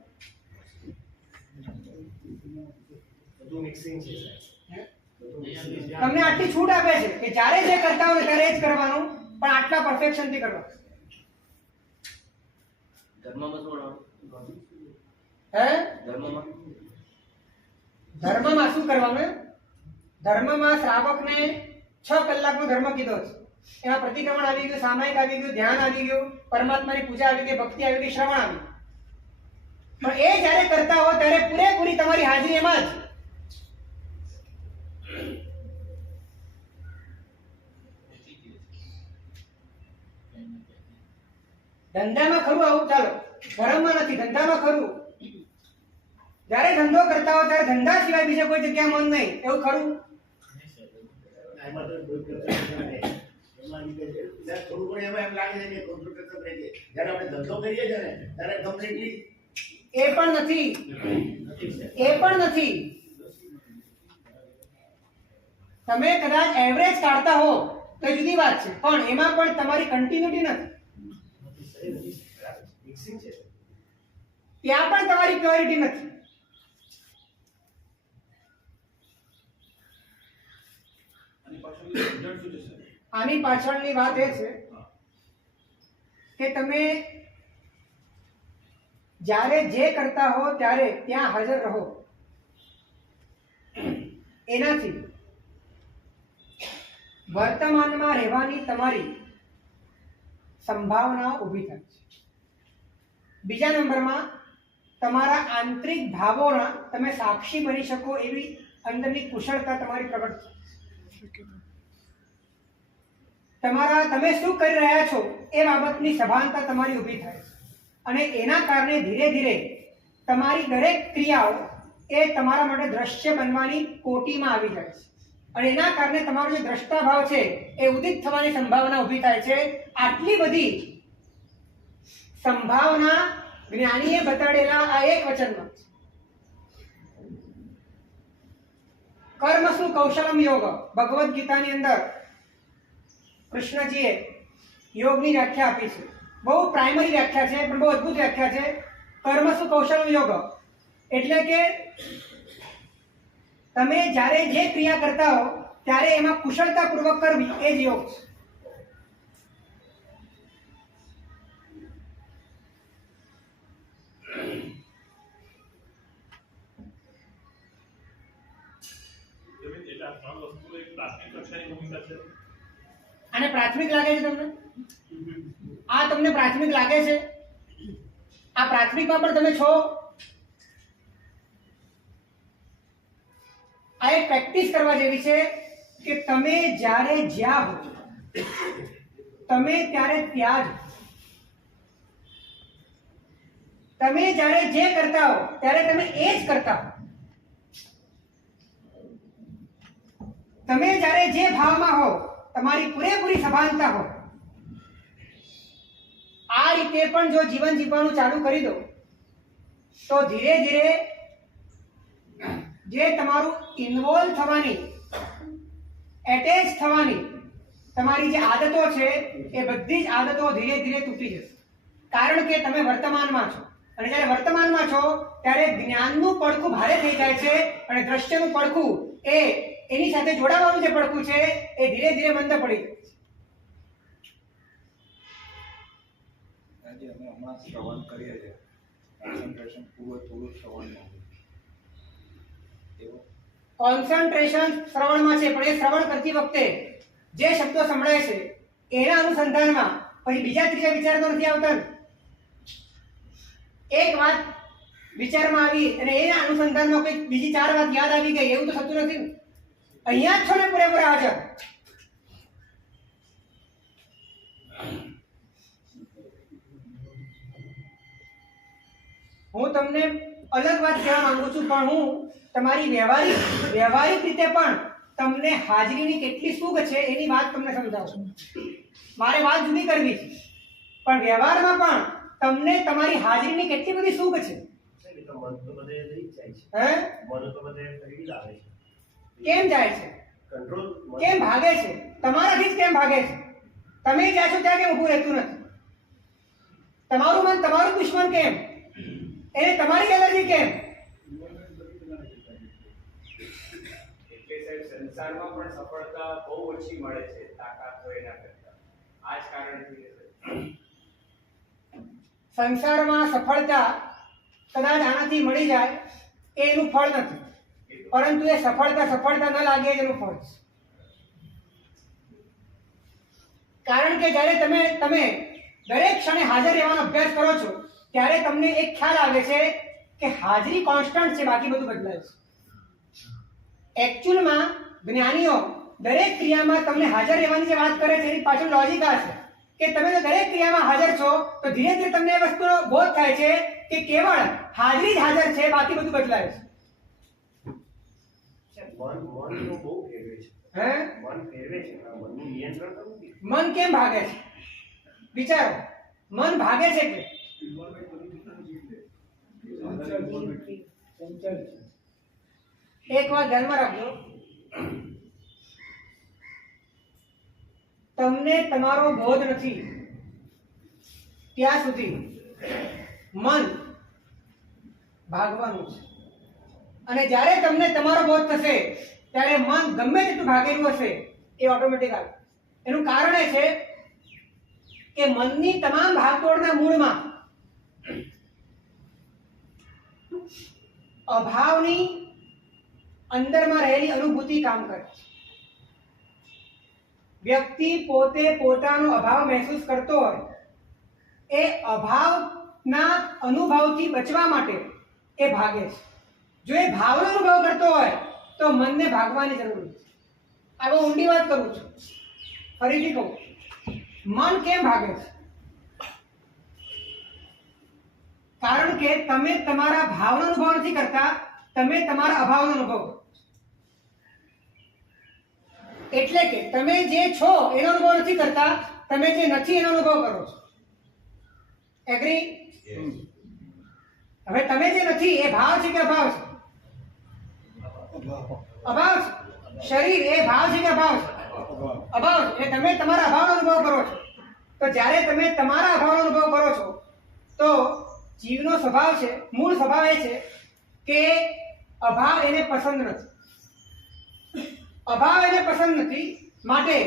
બધું મિક્સિંગ છે સાહેબ. તમને આટલી છૂટ આપે છે કે જ્યારે જે કરતા હોય ત્યારે જ કરવાનું, પણ આટલા પરફેક્શન થી કરવાનું. ધર્મમાં શું કરવાનું? હે? ધર્મમાં શું કરવાનું? ધર્મમાં શ્રાવકને 6 કલાકનો ધર્મ કીધો છે. એમાં પ્રતિક્રમણ આવી ગયું, સામાયિક આવી ગયું, ધ્યાન આવી ગયું, પરમાત્માની પૂજા આવી ગઈ, ભક્તિ આવી ગઈ, શ્રવણ આવી ગયું. પણ એ જ્યારે કરતા હો ત્યારે પૂરેપૂરી તમારી હાજરી એમાં જ. ધંધામાં ખરું આવું, ચાલો ધર્મમાં નથી, ધંધામાં ખરું. જ્યારે ધંધો કરતા હો ત્યારે ધંધા સિવાય બીજે કોઈ જગ્યા મન નહીં, એવું ખરું? એમાં તો કોઈ પ્રશ્ન નથી. એમાં લીધે છે. એટલે થોડું ઘણું એમાં એમ લાગે છે કે કોન્સન્ટ્રેશન રહે છે. જ્યારે આપણે ધંધો કરીએ છીએ ને ત્યારે કમ્પ્લીટલી એ પણ નથી. તમે કદાચ એવરેજ કાઢતા હો તો જુદી વાત છે, પણ એમાં પણ તમારી કન્ટિન્યુટી નથી. મિક્સિંગ છે. ત્યાં પણ તમારી પ્યોરિટી નથી. આની પાછળની વાત એ છે કે તમે જ્યારે જે કરતા હો ત્યારે ત્યાં હાજર રહો. એનાથી વર્તમાનમાં રહેવાની તમારી સંભાવનાઓ ઊભી થાય છે. બીજા નંબરમાં તમારા આંતરિક ભાવોના તમે સાક્ષી બની શકો એવી અંદરની કુશળતા તમારી પ્રગટ થાય. તમે શું કરી રહ્યા છો એ બાબતની સભાનતા તમારી ઊભી થાય છે. અને એના કારણે ધીરે ધીરે તમારી દરેક ક્રિયાઓ એ તમારા માટે દ્રશ્ય બનવાની કોટીમાં આવી જાય છે. અને એના કારણે તમારો જે દ્રષ્ટાભાવ છે એ ઉદિત થવાની સંભાવના ઊભી થાય છે. આટલી બધી સંભાવના જ્ઞાનીએ બતાડેલા આ એક વચનમાં. કર્મસુ કૌશલમ યોગ, ભગવદ્ ગીતાની અંદર કૃષ્ણજીએ યોગની વ્યાખ્યા આપી છે. બહુ પ્રાઇમરી વ્યાખ્યા છે પણ બહુ અદ્ભુત વ્યાખ્યા છે. કર્મસુ કૌશલમ યોગ એટલે કે તમે જ્યારે જે ક્રિયા કરતા હો ત્યારે એમાં કુશળતાપૂર્વક કરવી એ જ યોગ છે. આને પ્રાથમિક લાગે છે તમને? આ તમને પ્રાથમિક લાગે છે? આ પ્રાથમિકમાં પણ તમે છો? આ એક પ્રેક્ટિસ કરવા જેવી છે કે તમે જ્યારે જ્યાં હો તમે ત્યારે ત્યાં જ. તમે જ્યારે જે કરતા હો ત્યારે તમે એ જ કરતા હો. તમે જ્યારે જે ભાવમાં હો તમારી પૂરેપૂરી સભાનતા હો. આ રીતે પણ જો જીવન જીવવાનું ચાલુ કરી દો તો ધીરે ધીરે જે તમારું ઇન્વોલ્વ થવાની, એટેચ થવાની તમારી જે આદતો છે એ બધી જ આદતો ધીરે ધીરે તૂટી જશે. કારણ કે તમે વર્તમાનમાં છો અને જ્યારે વર્તમાનમાં છો ત્યારે જ્ઞાનનું પડખું ભારે થઈ જાય છે અને દ્રશ્યનું પડખું એની સાથે જોડાવાનું જે પડખું છે એ ધીરે ધીરે મંદ પડી જાય છે. આજે અમે હમણાં શ્રવણ કરીએ છીએ, કોન્સન્ટ્રેશન થોડું શ્રવણમાં એવું કોન્સન્ટ્રેશન શ્રવણમાં છે પણ એ શ્રવણ કરતી વખતે જે શબ્દો સંભળાય છે એના અનુસંધાનમાં પછી બીજા ત્રીજા વિચાર તો નથી આવતા ને. એક વાત વિચારમાં આવી અને એના અનુસંધાનમાં કોઈ બીજી 4 વાત યાદ આવી ગઈ એવું તો થતું નથી ને. અહીંયા જ છો ને પૂરેપૂરા હાજર. હું તમને અલગ વાત કહેવા માંગુ છું પણ હું તમારી વ્યવહારિક રીતે પણ તમને હાજરીની કેટલી સુખ છે એની વાત તમને સમજાવું. મારે વાત જુદી કરવી છે પણ વ્યવહારમાં પણ તમને તમારી હાજરીની કેટલી બધી સુખ છે. મન તો બધે લઈ જ જાય છે. હે? મન તો બધે ફરી જ આવે છે. કેમ જાય છે? કંટ્રોલ કેમ ભાગે છે? તમારાથી જ કેમ ભાગે છે? તમે જ્યાં છો ત્યાં કેમ ઊભું રહેતું નથી? તમારું મન તમારું દુશ્મન કેમ? એને તમારી એલર્જી કેમ? એટલે સાહેબ સંસારમાં પણ સફળતા બહુ ઓછી મળે છે તાકાત હોય એના કરતા. આ જ કારણથી છે. સંસારમાં સફળતા કદાચ આનાથી મળી જાય એ એનું ફળ નથી, પરંતુ એ સફળતા ન લાગે એ એનું ફળ છે. કારણ કે જ્યારે તમે દરેક ક્ષણે હાજર રહેવાનો અભ્યાસ કરો છો ત્યારે તમને એક ખ્યાલ આવે છે કે હાજરી કોન્સ્ટન્ટ છે, બાકી બધું બદલાય છે. એકચ્યુઅલમાં જ્ઞાનીઓ દરેક ક્રિયામાં તમને હાજર રહેવાની જે વાત કરે છે એની પાછળ લોજિક આ છે કે તમે જો દરેક ક્રિયામાં હાજર છો તો ધીરે ધીરે તમને એ વસ્તુનો બોધ થાય છે કે કેવળ હાજરી જ હાજર છે, બાકી બધું બદલાય છે. મન તો બહુ ફેરવે છે. હે? મન ફેરવે છે. આ મનનું નિયંત્રણ કરવું કે મન કેમ ભાગે છે? વિચારો, મન ભાગે છે કે એક વાત ધ્યાનમાં રાખજો, તમને તમારો બોધ નથી ત્યાં સુધી મન ભાગવાનું છે. અને જ્યારે તમને તમારો બોધ થશે ત્યારે મન ગમે તેટલું ભાગેલું હશે એ ઓટોમેટિક આવે. એનું કારણ એ છે કે મનની તમામ ભાગદોડના મૂળમાં અભાવની અંદરમાં રહેલી અનુભૂતિ કામ કરે છે. વ્યક્તિ પોતે પોતાનો અભાવ મહેસૂસ કરતો હોય એ અભાવના અનુભવથી બચવા માટે એ ભાગે છે. જો એ ભાવનો અનુભવ કરતો હોય તો મનને ભાગવાની જરૂર નથી. આ બહુ ઊંડી વાત કરું છું. ફરીથી કહું, મન કેમ ભાગે છે? કારણ કે તમે તમારા ભાવનો અનુભવ નથી કરતા, તમે તમારા અભાવનો અનુભવ કરો. એટલે કે તમે જે છો એનો અનુભવ નથી કરતા, તમે જે નથી એનો અનુભવ કરો છો. એગ્રી? હવે તમે જે નથી એ ભાવ છે કે અભાવ છે? અભાવ છે. શરીર એ ભાવ છે કે અભાવ છે? અભાવ છે. એટલે તમે તમારા અભાવનો અનુભવ કરો છો. તો જ્યારે તમે તમારા અભાવનો અનુભવ કરો છો તો જીવનો સ્વભાવ છે, મૂળ સ્વભાવ એ છે કે અભાવ એને પસંદ નથી. અભાવ એને પસંદ નથી, માટે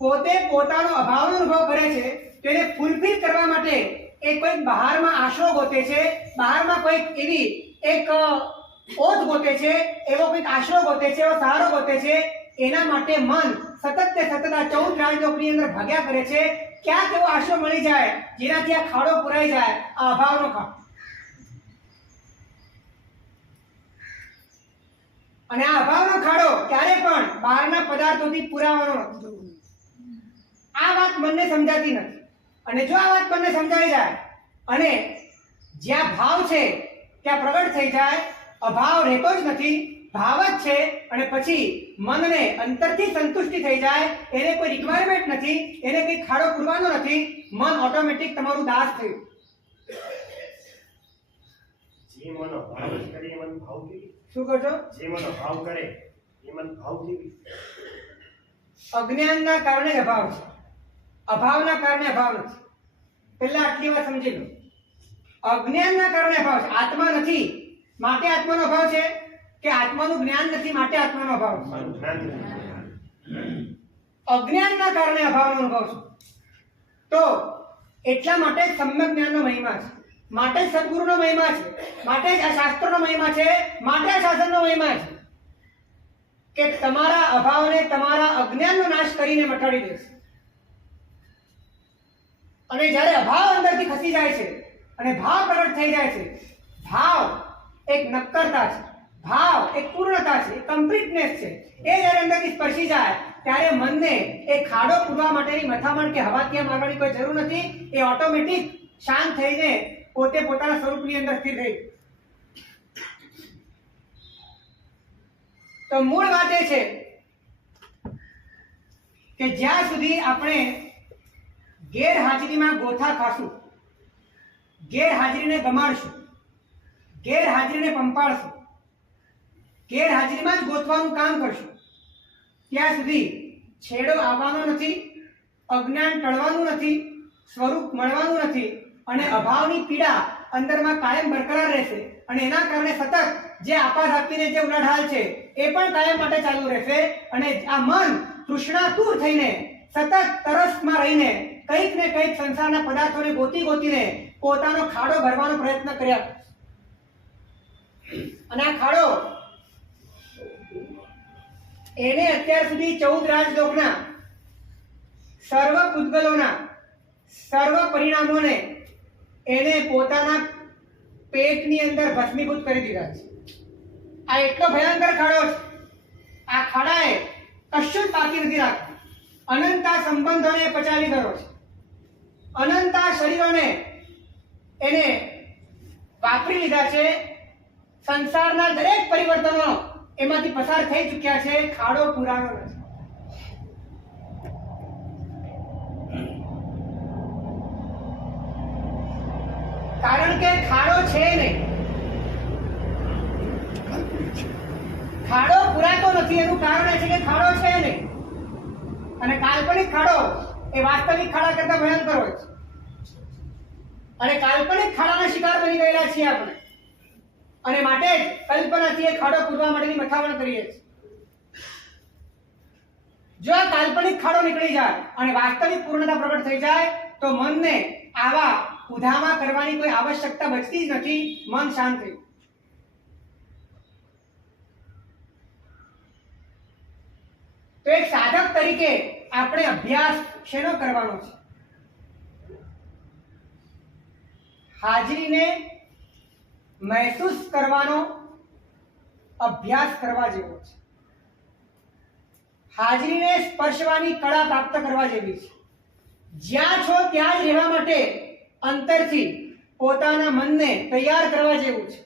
પોતે પોતાનો અભાવનો અનુભવ કરે છે. તેને ફૂલફિલ કરવા માટે એ કોઈક બહારમાં આશરો ગોતે છે, બહારમાં કોઈક એવી એક ઓથ ગોતે છે, એવો કોઈક આશરો ગોતે છે, એવો સહારો ગોતે છે. એના માટે મન સતત ને સતત આ 14 રાજયોગની અંદર ભાગ્યા કરે છે. ક્યાંક એવો આશરો મળી જાય જેનાથી આ ખાડો પુરાઈ જાય, આ અભાવનો ખાડો. અને આ અભાવનો ખાડો ક્યારે પણ બહારના પદાર્થોથી પુરાવાનો નથી. આ વાત મનને સમજાતી નથી. અને જો આ વાત મનને સમજાઈ જાય અને જ્યાં ભાવ છે ત્યાં પ્રગટ થઈ જાય, અભાવ રહેતો જ નથી, ભાવ જ છે, અને પછી મનને અંતરથી સંતુષ્ટિ થઈ જાય, એને કોઈ રિક્વાયરમેન્ટ નથી, એને કોઈ ખાડો પૂરવાનો નથી, મન ઓટોમેટિક તમારું દાસ થયું. જે મન ભાવ જ કરે એ મન ભાવ કેવી? શું કહો છો? જે મન ભાવ કરે એ મન ભાવ કેવી? અજ્ઞાનના કારણે અભાવ છે, અભાવના કારણે અભાવ નથી. પહેલા આટલી વાત સમજી લો. અજ્ઞાનના કારણે અભાવ છે. આત્મા નથી માટે આત્માનો અભાવ છે, કે આત્માનું જ્ઞાન નથી માટે આત્માનો અભાવ છે? અજ્ઞાનના કારણે અભાવનો અનુભવ છે. તો એટલા માટે જ સમ્યક જ્ઞાનનો મહિમા છે, માટે જ સદગુરુનો મહિમા છે, માટે જ આ શાસ્ત્રનો મહિમા છે, માટે આ શાસનનો મહિમા છે કે તમારા અભાવને, તમારા અજ્ઞાનનો નાશ કરીને મટાડી દેશે. અને જ્યારે અભાવ અંદરથી ખસી જાય છે અને ભાવ પ્રગટ થઈ જાય છે, ભાવ એક નક્કરતા છે, ભાવ એક પૂર્ણતા છે, કમ્પ્લીટનેસ છે, એ જ્યારે અંદરથી સ્પર્શી જાય ત્યારે મનને એ ખાડો પૂરવા માટેની મથામણ કે હવા ત્યાં મારવાની કોઈ જરૂર નથી. એ ઓટોમેટિક શાંત થઈને પોતે પોતાના સ્વરૂપની અંદર સ્થિર થઈ. તો મૂળ વાત એ છે કે જ્યાં સુધી આપણે ગેરહાજરીમાં ગોથા ખાશું, ગેરહાજરીને ગમાડશું, ગેરહાજરીને પંપાળશું, ગેરહાજરીમાં જ ગોતવાનું કામ કરશું, ત્યાં સુધી છેડો આવવાનો નથી, અજ્ઞાન ટળવાનું નથી, સ્વરૂપ મળવાનું નથી, અને અભાવની પીડા અંદરમાં કાયમ બરકરાર રહેશે. અને એના કારણે સતત જે આપાત આપીને જે ઉલાઢાલ છે એ પણ કાયમ માટે ચાલુ રહેશે. અને આ મન તૃષ્ણાતુર થઈને સતત તરસમાં રહીને કંઈક ને કંઈક સંસારના પદાર્થોને ગોતી ગોતીને પોતાનો ખાડો ભરવાનો પ્રયત્ન કર્યા. અને આ ખાડો એને અત્યાર સુધી 14 રાજલોકના સર્વ પૂતગલોના સર્વ પરિણામોને એને પોતાના પેટની અંદર ભસ્મીભૂત કરી દીધા છે. આ એટલો ભયંકર ખાડો છે. આ ખાડાએ કશું જ બાકી નથી રાખ્યું. અનંતા સંબંધોને પચાવી ગયો છે, અનંતા શરીરોને એને વાપરી લીધા છે. સંસારના દરેક પરિવર્તનો એમાંથી પસાર થઈ ચૂક્યા છે. ખાડો પુરાનો નથી. કારણ કે ખાડો છે નહીં, ખાડો પુરાતો નથી. એનું કારણ એ છે કે ખાડો છે નહીં. અને કાલ્પનિક ખાડો એ વાસ્તવિક ખાડા કરતા ભયંકર હોય છે. અને કાલ્પનિક ખાડાના શિકાર બની ગયેલા છીએ આપણે. અને માટે જ કલ્પનાથી એ ખાડો પૂરવા માટેની મથામણ કરીએ છીએ. જો આ કાલ્પનિક ખાડો નીકળી જાય અને વાસ્તવિક પૂર્ણતા પ્રગટ થઈ જાય તો મનને આવા ઉધામા કરવાની કોઈ આવશ્યકતા બચતી જ નથી. મન શાંત થઈ. તો એક સાધક તરીકે આપણે અભ્યાસ શેનો કરવાનો છે? હાજરીને મહેસૂસ કરવાનો અભ્યાસ કરવા જેવો છે. હાજરીને સ્પર્શવાની કળા પ્રાપ્ત કરવા જેવી છે. જ્યાં છો ત્યાં જ રહેવા માટે અંતરથી પોતાના મનને તૈયાર કરવા જેવું છે.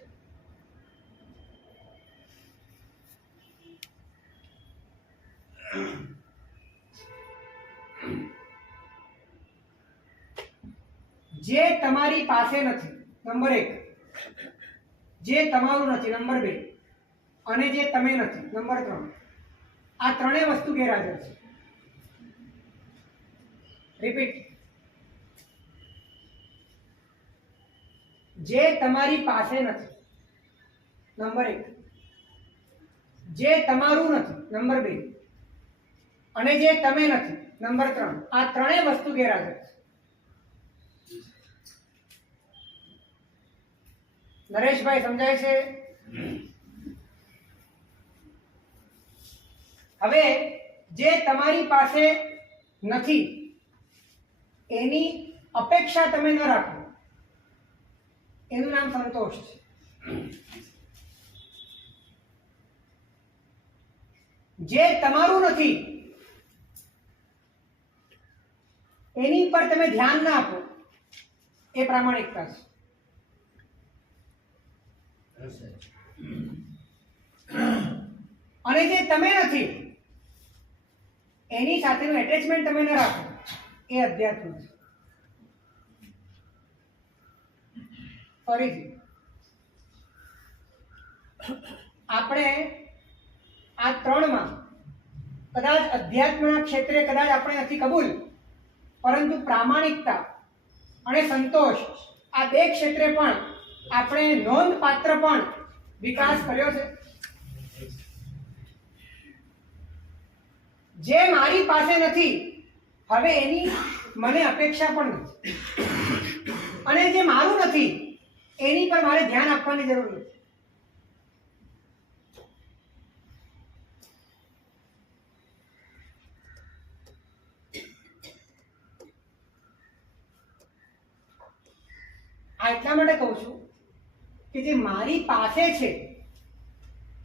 જે તમારી પાસે નથી, નંબર 1. જે તમારું નથી, નંબર 2. અને જે તમે નથી, નંબર 3, આ ત્રણેય વસ્તુ ગેરહાજર છે. રિપીટ, જે તમારી પાસે નથી, નંબર 1, જે તમારું નથી, નંબર 2, અને જે તમે નથી, નંબર 3, આ ત્રણેય વસ્તુ ગેરહાજર છે. નરેશભાઈ સમજાય છે? હવે જે તમારી પાસે નથી એની અપેક્ષા તમે ન રાખો, એનું નામ સંતોષ છે. જે તમારું નથી એની પર તમે ધ્યાન ના આપો, એ પ્રામાણિકતા છે. અને જે તમે નથી એની સાથેનું એટેચમેન્ટ તમે ન રાખો, એ અધ્યાત્મ છે. ફરીથી આપણે આ ત્રણમાં કદાચ અધ્યાત્મના ક્ષેત્રે કદાચ આપણે નથી કબૂલ, પરંતુ પ્રામાણિકતા અને સંતોષ આ બે ક્ષેત્રે પણ આપણે નોંધપાત્ર પણ વિકાસ કર્યો છે. જે મારી પાસે નથી હવે એની મને અપેક્ષા પણ નથી, અને જે મારું નથી એની પર મારે ધ્યાન આપવાની જરૂર નથી. આ એટલા માટે કહું છું કે જે મારી પાસે છે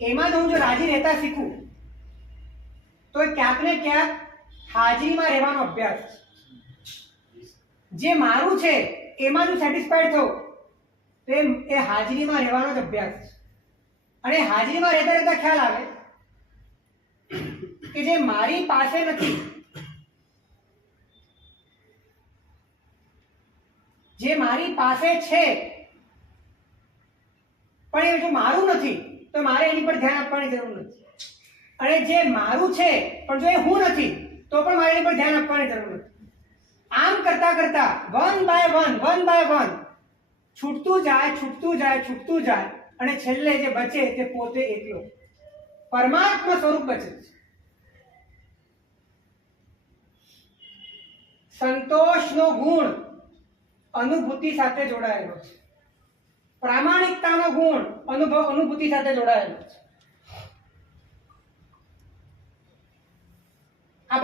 એમાં જ હું જો રાજી રહેતા શીખું તો એ ક્યાંક ને ક્યાંક હાજરીમાં રહેવાનો અભ્યાસ છે. જે મારું છે એમાં જો સેટિસ્ફાઈડ થઉં તો એ હાજરીમાં રહેવાનો જ અભ્યાસ છે. અને હાજરીમાં રહેતા રહેતા ખ્યાલ આવે કે જે મારી પાસે નથી, જે મારી પાસે છે પણ એ જો મારું નથી તો મારે એની પર ધ્યાન આપવાની જરૂર નથી. અને જે મારું છે પણ જો એ હું નથી તો પણ મારે એની પર ધ્યાન આપવાની જરૂર નથી. આમ કરતા કરતા વન બાય વન છૂટતું જાય અને છેલ્લે જે બચે તે પોતે એકલો પરમાત્મા સ્વરૂપ બચે છે. સંતોષનો ગુણ અનુભૂતિ સાથે જોડાયેલો છે. પ્રામાણિકતાનો ગુણ અનુભૂતિ સાથે જોડાયેલો છે. આ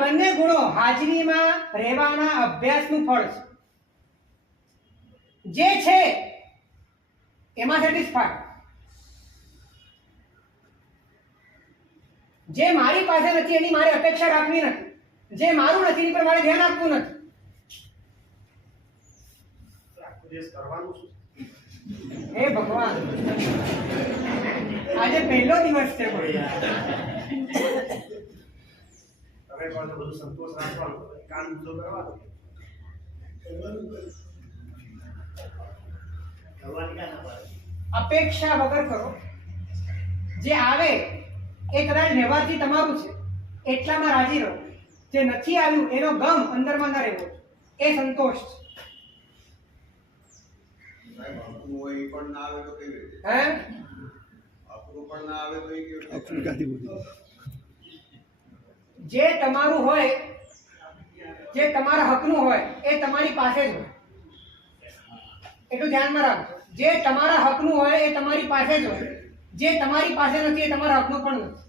બંને ગુણો હાજરીમાં રહેવાના અભ્યાસનું ફળ છે. જે છે એમાં સેટિસ્ફાય, જે મારી પાસે નથી એની મારે અપેક્ષા રાખવી નથી, જે મારું નથી એની પર મારે ધ્યાન આપવું નથી. કરવાનું શું? હે ભગવાન, આજે પહેલો દિવસ છે. તમે કહો છો બધું સંતોષ રાખવાનું, કામ બીજો કરવાનું. અપેક્ષા વગર કરો. જે આવે એ કદાચ વ્યવહારથી તમારું છે એટલામાં રાજી રહો. જે નથી આવ્યું એનો ગમ અંદરમાં ન રહેવો, એ સંતોષ છે. જે તમારું હોય, જે તમારા હકનું હોય એ તમારી પાસે જ હોય, એટલું ધ્યાનમાં રાખજો. જે તમારા હકનું હોય એ તમારી પાસે જ હોય, જે તમારી પાસે નથી એ તમારા હકનું પણ નથી.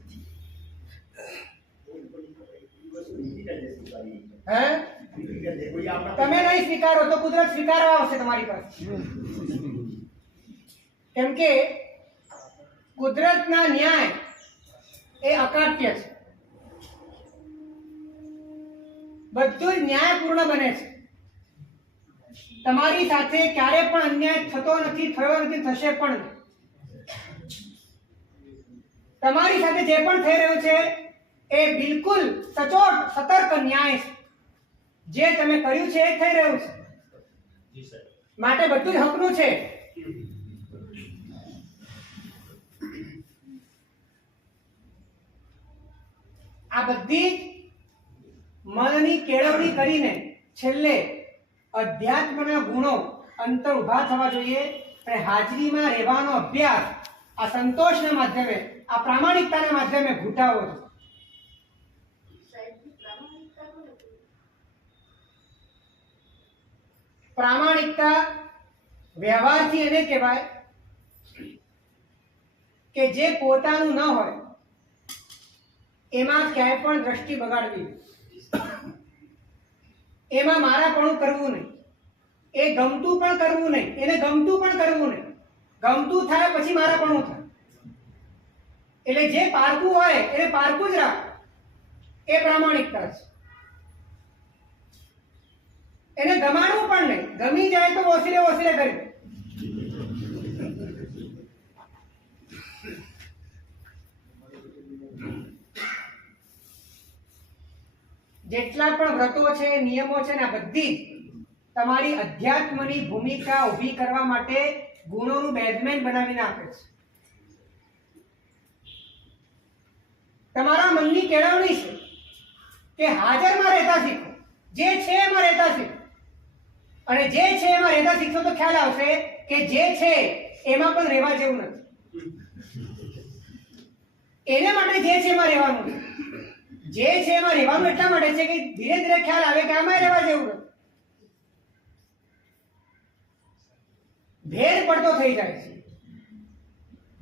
તમે નહીં સ્વીકારો તો કુદરત સ્વીકારવા આવશે તમારી પાસે. કેમ કે કુદરતના ન્યાય એ અકાટ્ય છે. બધું જ ન્યાયપૂર્ણ બને છે. તમારી સાથે ક્યારે પણ અન્યાય થતો નથી, થયો નથી, થશે પણ નહીં. તમારી સાથે જે પણ થઈ રહ્યું છે એ બિલકુલ સચોટ સતર્ક ન્યાય છે. જે તમે કર્યું છે એ થઈ રહ્યું છે, માટે બધું જ હકનું છે. આ બધી જ મનની કેળવણી કરીને છેલ્લે અધ્યાત્મના ગુણો અંતર ઊભા થવા જોઈએ અને હાજરીમાં રહેવાનો અભ્યાસ આ સંતોષના માધ્યમે, આ પ્રામાણિકતાના માધ્યમે ઘૂંટાવો છે. પ્રામાણિકતા વ્યવહારથી એને કહેવાય કે જે પોતાનું ન હોય એમાં ક્યાંય પણ દ્રષ્ટિ બગાડવી, એમાં મારાપણું કરવું નહીં, એ ગમતું પણ કરવું નહીં, એને ગમતું પણ કરવું નહીં. ગમતું થાય પછી મારાપણું થાય. એટલે જે પારકું હોય એને પારકું જ રાખ, એ પ્રામાણિકતા છે. એને ગમાડવું પણ નહીં, ગમી જાય તો ઓસીરે ઓસીરે કરી. જેટલા પણ વ્રતો છે, નિયમો છે ને આ બધી જ તમારી અધ્યાત્મની ભૂમિકા ઊભી કરવા માટે ગુણોનું બેઝમેન્ટ બનાવીને આપે છે. તમારા મનની કેળવણી છે કે હાજરમાં રહેતા શીખો, જે છે એમાં રહેતા શીખો. અને જે છે એમાં રહેતા શીખશો તો ખ્યાલ આવશે કે જે છે એમાં પણ રહેવા જેવું નથી. એને માટે જે છે એમાં રહેવાનું છે. જે છે એમાં રહેવાનું એટલા માટે છે કે ધીરે ધીરે ખ્યાલ આવે કે આમાં રહેવા જેવું નથી. ભેદ પડતો થઈ જાય છે,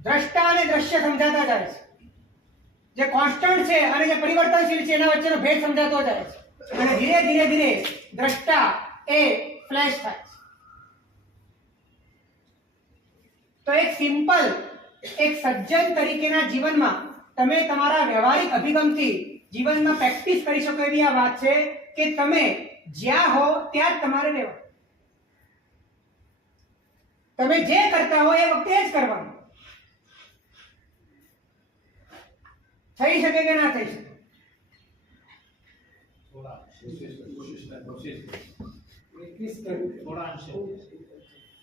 દ્રષ્ટા અને દ્રશ્ય સમજાતા જાય છે. જે કોન્સ્ટન્ટ છે અને જે પરિવર્તનશીલ છે એના વચ્ચેનો ભેદ સમજાતો જાય છે. અને ધીરે ધીરે ધીરે દ્રષ્ટા એ ફ્લેશ થાય છે. તો એક સિમ્પલ, એક સજ્જન તરીકેના જીવનમાં તમે તમારા વ્યવહારિક અભિગમથી જીવનમાં પ્રેક્ટિસ કરી શકો એવી આ વાત છે કે તમે જ્યાં હો ત્યાં જ તમારે રહેવું. તમે જે કરતા હો એ વખતે જ કરવાનું. થઈ શકે કે ના થઈ શકે?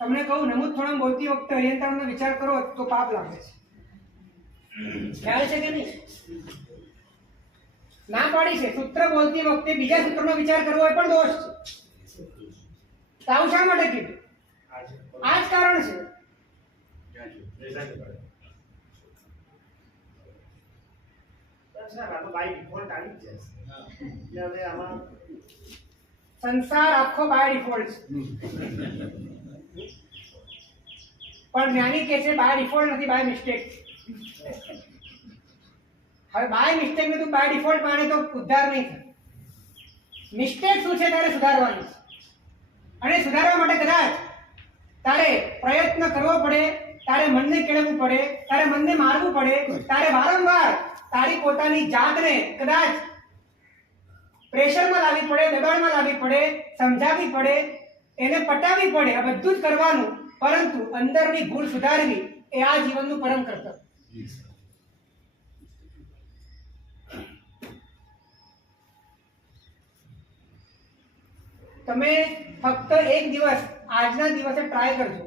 તમને કહું, નમૂદ થોડા બોલતી વખતે અરિયંતાનો વિચાર કરો તો પાપ લાગે છે. ખ્યાલ છે કે નહીં? ના પાડી છે સૂત્ર બોલતી વખતે બીજા સૂત્રનો વિચાર કરવો એ પણ દોષ છે. સાવ શા માટે કીધું? આ જ કારણ છે. સંસાર આખો બાય ડિફોલ્ટ છે. પણ જ્ઞાની કહે છે બાય ડિફોલ્ટ નથી, બાય મિસ્ટેક. હવે બાય મિસ્ટેક ને તું બાય ડિફોલ્ટ માને તો ઉદ્ધાર નહીં થાય. મિસ્ટેક શું છે તારે સુધારવાની છે. અને સુધારવા માટે કદાચ તારે પ્રયત્ન કરવો પડે, તારે મનને કેળવવું પડે, તારે મનને મારવું પડે, તારે વારંવાર તારી પોતાની જાતને કદાચ પ્રેશરમાં લાવવી પડે, દબાણમાં લાવવી પડે, સમજાવવી પડે, એને પટાવવી પડે. આ બધું જ કરવાનું, પરંતુ અંદરની ભૂલ સુધારવી એ આ જીવનનું પરમ કર્તવ્ય. તમે ફક્ત એક દિવસ, આજના દિવસે ટ્રાય કરજો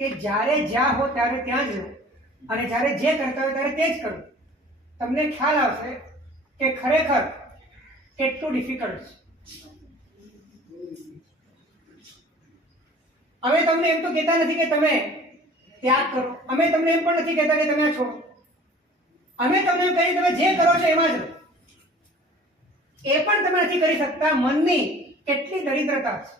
કે જ્યારે જ્યાં હો ત્યારે ત્યાં જ રહો અને જ્યારે જે કરતા હોય ત્યારે તે જ કરો. તમને ખ્યાલ આવશે કે ખરેખર કેટલું ડિફિકલ્ટ છે. અમે તમને એમ તો કહેતા નથી કે તમે ત્યાગ કરો, અમે તમને એમ પણ નથી કહેતા કે તમે આ છોડો. અમે તમને એમ કહીએ તમે જે કરો છો એમાં જ રહો. એ પણ તમે નથી કરી શકતા. મનની કેટલી દરિદ્રતા છે.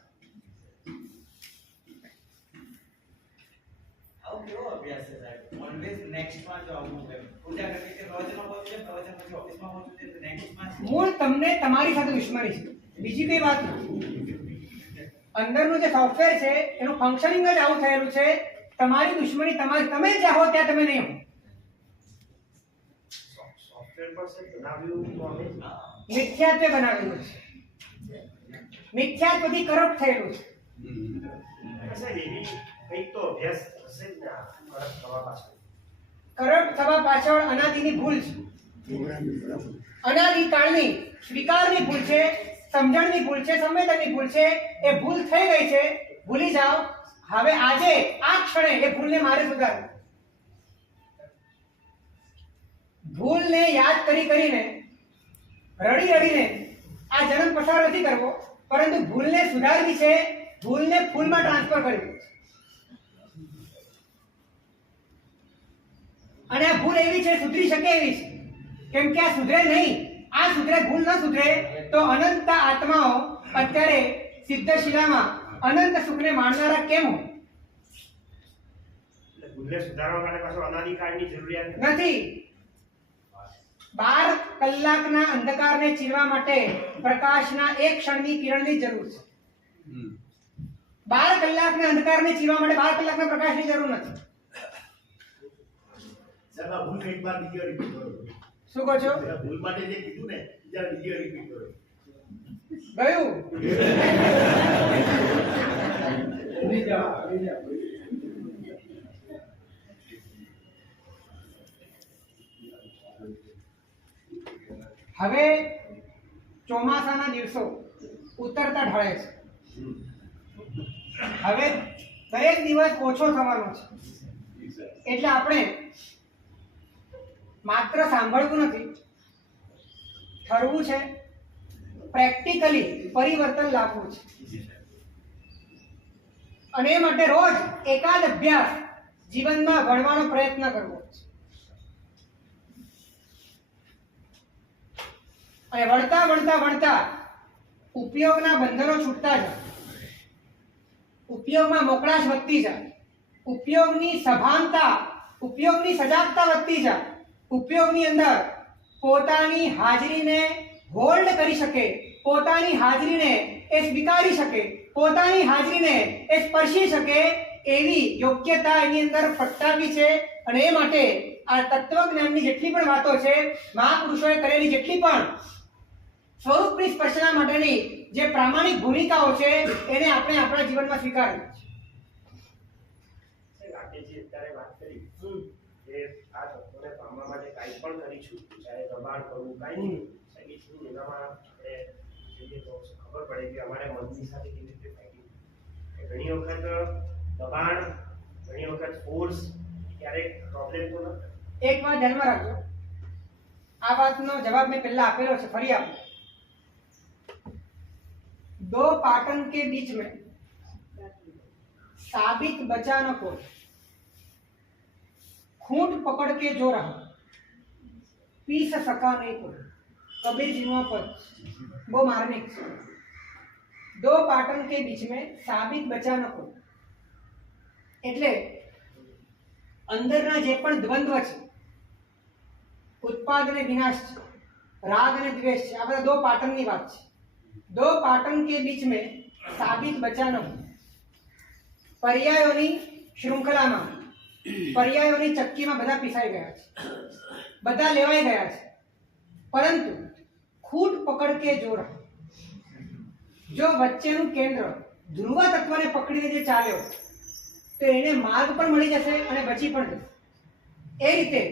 આવું કેવો અભ્યાસ છે સાહેબ? ઓલવેઝ નેક્સ્ટ માં જ આવવું છે. પૂજા કરતી છે, પ્રવચનમાં પહોંચે છે, પ્રવચન પછી ઓફિસમાં પહોંચે છે, નેક્સ્ટ માં મૂળ તમને તમારી સાથે દુશ્મની છે, બીજી કઈ વાત નથી. અંદરનું જે સોફ્ટવેર છે એનું ફંક્શનિંગ જ આવું થયેલું છે. તમારી દુશ્મની તમારી, તમે જ્યાં હો ત્યાં તમે નહીં હો. સોફ્ટવેર પર છે બનાવ્યું તો અમે મિથ્યાત્વે બનાવેલું છે. મિથ્યાત્વથી કરપ્ટ થયેલું છે. સાહેબ એવી કંઈક તો અભ્યાસ હશે જ ને આ કરપ્ટ થવા પાછળ. કરપ્ટ થવા પાછળ અનાદિની ભૂલ છે. અનાદિકાળની સ્વીકારની ભૂલ છે, સમજણની ભૂલ છે, સંવેદનની ભૂલ છે. એ ભૂલ થઈ ગઈ છે, ભૂલી જાઓ. હવે આજે આ ક્ષણે એ ભૂલને મારે સુધારવી. ભૂલને યાદ કરીને રડી રડીને આ જન્મ પસાર નથી કરવો, પરંતુ ભૂલને સુધારવી છે, ભૂલને ફૂલમાં ટ્રાન્સફર કરવી છે. અને આ ભૂલ એવી છે, સુધરી શકે એવી છે, કેમ કે આ સુધરે નહીં. આ સુધરે, ભૂલ ન સુધરે તો અનંત આત્માઓ અત્યારે સિદ્ધશિલામાં અનંત સુખને માણનારા કેમ હોય? એટલે ભૂલને સુધારવા માટે પાછો અનાદિકાળની જરૂરિયાત નથી. 12 કલાકના અંધકારને ચીરવા માટે પ્રકાશના એક ક્ષણની કિરણની જરૂર છે. 12 કલાકના અંધકારને ચીરવા માટે 12 કલાકના પ્રકાશની જરૂર નથી. સાહેબ આ ભૂલ એક વાર બીજી વાર repeat કરો. શું કહો છો? પેલા ભૂલ માટે જે કીધું ને બીજા બીજી વાર repeat કરો. ગયું? હવે ચોમાસાના દિવસો ઉતરતા ઢળે છે. હવે દરેક દિવસ ઓછો થવાનો છે. એટલે આપણે માત્ર સાંભળવું નથી, ઠરવું છે, પ્રેક્ટિકલી પરિવર્તન લાવવું છે. અને એ માટે રોજ એકાદ અભ્યાસ જીવનમાં વણવાનો પ્રયત્ન કરવો છે. અને વણતા વણતા વણતા ઉપયોગના બંધનો છૂટતા જાય, ઉપયોગમાં મોકળાશ વધતી જાય, ઉપયોગની સભાનતા, ઉપયોગની સજાગતા વધતી જાય, ઉપયોગની અંદર પોતાની હાજરીને હોલ્ડ કરી શકે, પોતાની હાજરીને એ સ્વીકારી શકે, પોતાની હાજરીને એ સ્પર્શી શકે એવી યોગ્યતા એની અંદર પ્રગટાવી છે. અને એ માટે આ તત્વજ્ઞાનની જેટલી પણ વાતો છે, મહાપુરુષોએ કરેલી જેટલી પણ સ્વરૂપની સ્પર્શના માટેની જે પ્રામાણિક ભૂમિકાઓ છે, એને આપણે આપણા જીવનમાં સ્વીકારવી છે. રાકેશજી અત્યારે વાત કરી કે આ તત્વોને પામવા માટે કાંઈ પણ કરીશું, ચાહે દબાણ કરવું, કાંઈ નહીં કરીશું, એનામાં આપણે જોઈએ તો ખબર પડે કે અમારે મનની સાથે કેવી રીતે ફાઇટિંગ. ઘણી વખત દબાણ, ઘણી વખત ફોર્સ ક્યારેક પ્રોબ્લેમ તો ન થાય. એક વાત ધ્યાનમાં રાખજો, આ વાતનો જવાબ મેં પહેલા આપેલો છે, ફરી આપું. दो पाटन के बीच में साबित बचा न कोई, खूंट पकड़ के जो रहा पीस सका नहीं कोई. कबीर जी નો પદ બહુ માર્મિક છે. दो पाटन के बीच में साबित बचा न कोई એટલે અંદરના જે પણ દ્વંદ્વ છે, ઉત્પાદ અને વિનાશ છે, રાગ અને દ્વેષ છે, આ બધા દો પાટનની વાત છે. दो पाटन के बीच में साबित बचा न हो. पर्यायोनी श्रृंखलाમાં, पर्यायोની ચક્કીમાં બધા પીસાઈ ગયા છે, બધા લેવાઈ ગયા છે, પરંતુ ખૂટ પકડ કે જો રહા, જો વચ્ચેનું કેન્દ્ર ધ્રુવ તત્વને પકડીને જે ચાલ્યો તો એને માર્ગ પણ મળી જશે અને બચી પણ જશે. એ રીતે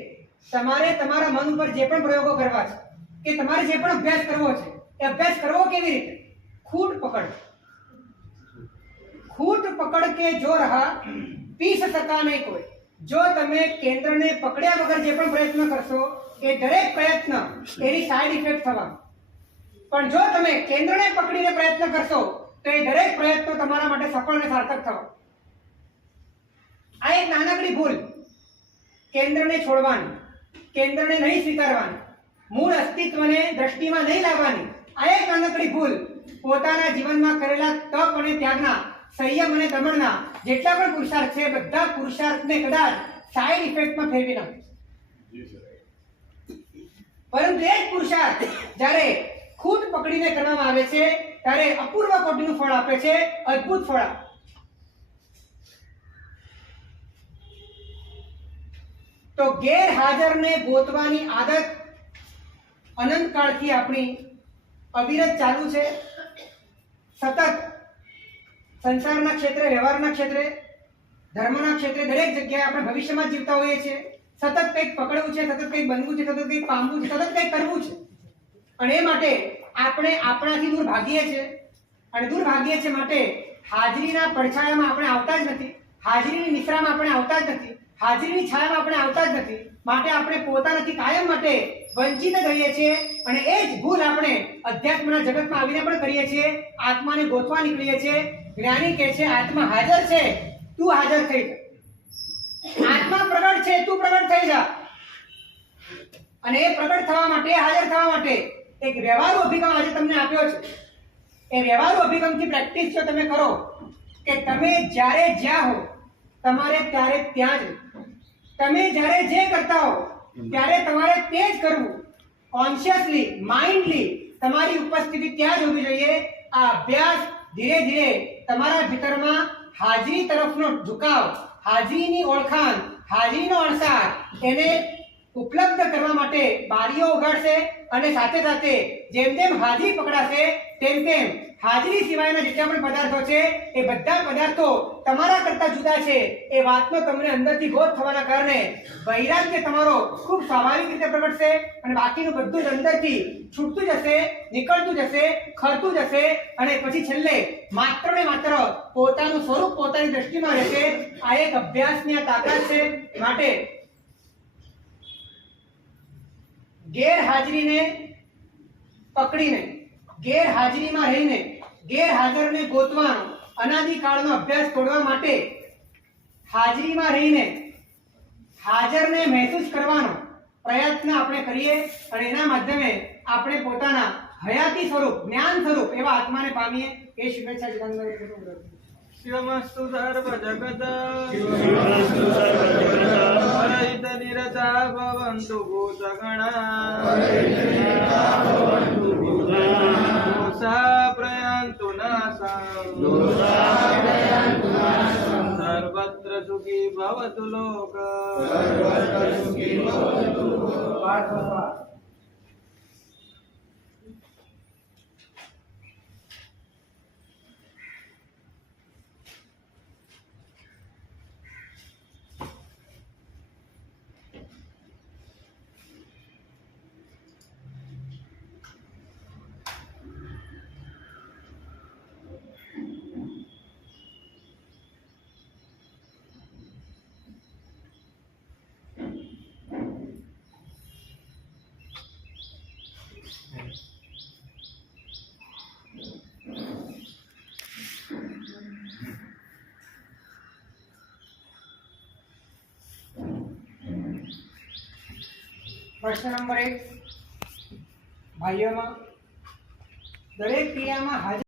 તમારે તમારા મન ઉપર જે પણ પ્રયોગો કરવા છે, કે તમારે જે પણ અભ્યાસ કરવો છે, એ અભ્યાસ કરવો કેવી રીતે? खूट पकड़, खूट पकड़ के जो रहा पीस सका नहीं कोई. जो તમે કેન્દ્રને પકડ્યા વગર જે પણ પ્રયત્ન કરશો એ દરેક પ્રયત્ન એની સાઈડ ઇફેક્ટ થવા. પણ જો તમે કેન્દ્રને પકડીને પ્રયત્ન કરશો તો એ દરેક પ્રયત્નો તમારા માટે સફળ અને સાર્થક થવા. આ એક નાનકડી ભૂલ, કેન્દ્રને છોડવાની, કેન્દ્રને નહીં સ્વીકારવાની, મૂળ અસ્તિત્વને દ્રષ્ટિમાં નહીં લાવવાની, આ એક નાનકડી ભૂલ પોતાના જીવનમાં કરેલા તપ અને ત્યાગના, સંયમ અને દમનના જેટલા પણ પુરુષાર્થ છે, બધા પુરુષાર્થને કદાચ સાઈડ ઇફેક્ટમાં ફેરવી નાખે. પરંતુ એ જ પુરુષાર્થ જ્યારે ખૂટ પકડીને કરવામાં આવે છે ત્યારે અપૂર્વ કોટીનું ફળ આપે છે, અદ્ભુત ફળ આપે. તો ગેરહાજરને ગોતવાની આદત અનંતકાળથી આપણી અવિરત ચાલુ છે. સતત સંસારના ક્ષેત્રે, વ્યવહારના ક્ષેત્રે, ધર્મના ક્ષેત્રે, દરેક જગ્યાએ આપણે ભવિષ્યમાં જીવતા હોઈએ છીએ. સતત કંઈક પકડવું છે, સતત કંઈક બનવું છે, સતત કંઈક પામવું છે, સતત કંઈક કરવું છે. અને એ માટે આપણે આપણાથી દૂર ભાગીએ છીએ. અને દૂર ભાગીએ છીએ માટે હાજરીના પડછાયામાં આપણે આવતા જ નથી, હાજરીની નિશ્રામાં આપણે આવતા જ નથી, હાજરીની છાયામાં આપણે આવતા જ નથી, માટે આપણે પોતાનાથી કાયમ માટે વંચિત જ રહીએ છીએ અને એ જ ભૂલ આપણે અધ્યાત્મના જગતમાં આવીને પણ કરીએ છીએ. આત્માને ગોતવા નીકળીએ છીએ. જ્ઞાની કહે છે આત્મા હાજર છે, તું હાજર થઈ જા. આત્મા પ્રગટ છે, તું પ્રગટ થઈ જા. અને એ પ્રગટ થવા માટે, હાજર થવા માટે એક વ્યવહારુ અભિગમ આજે તમને આપ્યો છે. એ વ્યવહારુ અભિગમથી પ્રેક્ટિસ જો તમે કરો કે તમે જ્યારે જ્યાં હો તમારે ત્યારે ત્યાં જ, તમે જ્યારે જે કરતા હો ત્યારે તમારે તે જ કરવું. કોન્શિયસલી, માઇન્ડલી તમારી ઉપસ્થિતિ ત્યાં જ હોવી જોઈએ. આ અભ્યાસ ધીરે ધીરે તમારા ભીતરમાં હાજરી તરફનો ઝુકાવ, હાજરીની ઓળખાણ, હાજરીનો અણસાર એને ઉપલબ્ધ કરવા માટે બારીઓ ઉગાડશે અને સાથે સાથે જેમ જેમ હાજરી પકડાશે તેમ તેમ હાજરી સિવાયના જેટલા પણ પદાર્થો છે એ બધા પદાર્થો તમારા કરતા જુદા છે એ વાતનો તમને અંદરથી બોધ થવાના કારણે વૈરાગ્ય તમારો ખૂબ સ્વાભાવિક રીતે પ્રગટશે અને બાકીનું બધું જ અંદરથી છૂટતું જશે, નીકળતું જશે, ખરતું જશે અને પછી છેલ્લે માત્ર ને માત્ર પોતાનું સ્વરૂપ પોતાની દ્રષ્ટિમાં રહેશે. આ એક અભ્યાસની આ તાકાત છે. માટે ગેરહાજરીને પકડીને, ગેરહાજરીમાં રહીને ગેરહાજરને ગોતવાનો અનાદિકાળનો અભ્યાસ તોડવા માટે હાજરીમાં રહીને હાજરને મહેસૂસ કરવાનો પ્રયત્ન આપણે કરીએ અને એના માધ્યમે આપણે પોતાના હયાતી સ્વરૂપ, જ્ઞાન સ્વરૂપ એવા આત્માને પામીએ. એ શુભેચ્છા જગન્નાથ. શિવમસ્તુ સર્વ જગત હરિત નિરતા ભવન્તુ ભૂતગણા દોષા પ્રયાન્તુ નાશા સર્વત્ર સુખી ભવતુ લોક. પ્રશ્ન નંબર 1, ભાઈઓમાં દરેક ક્રિયામાં હાજર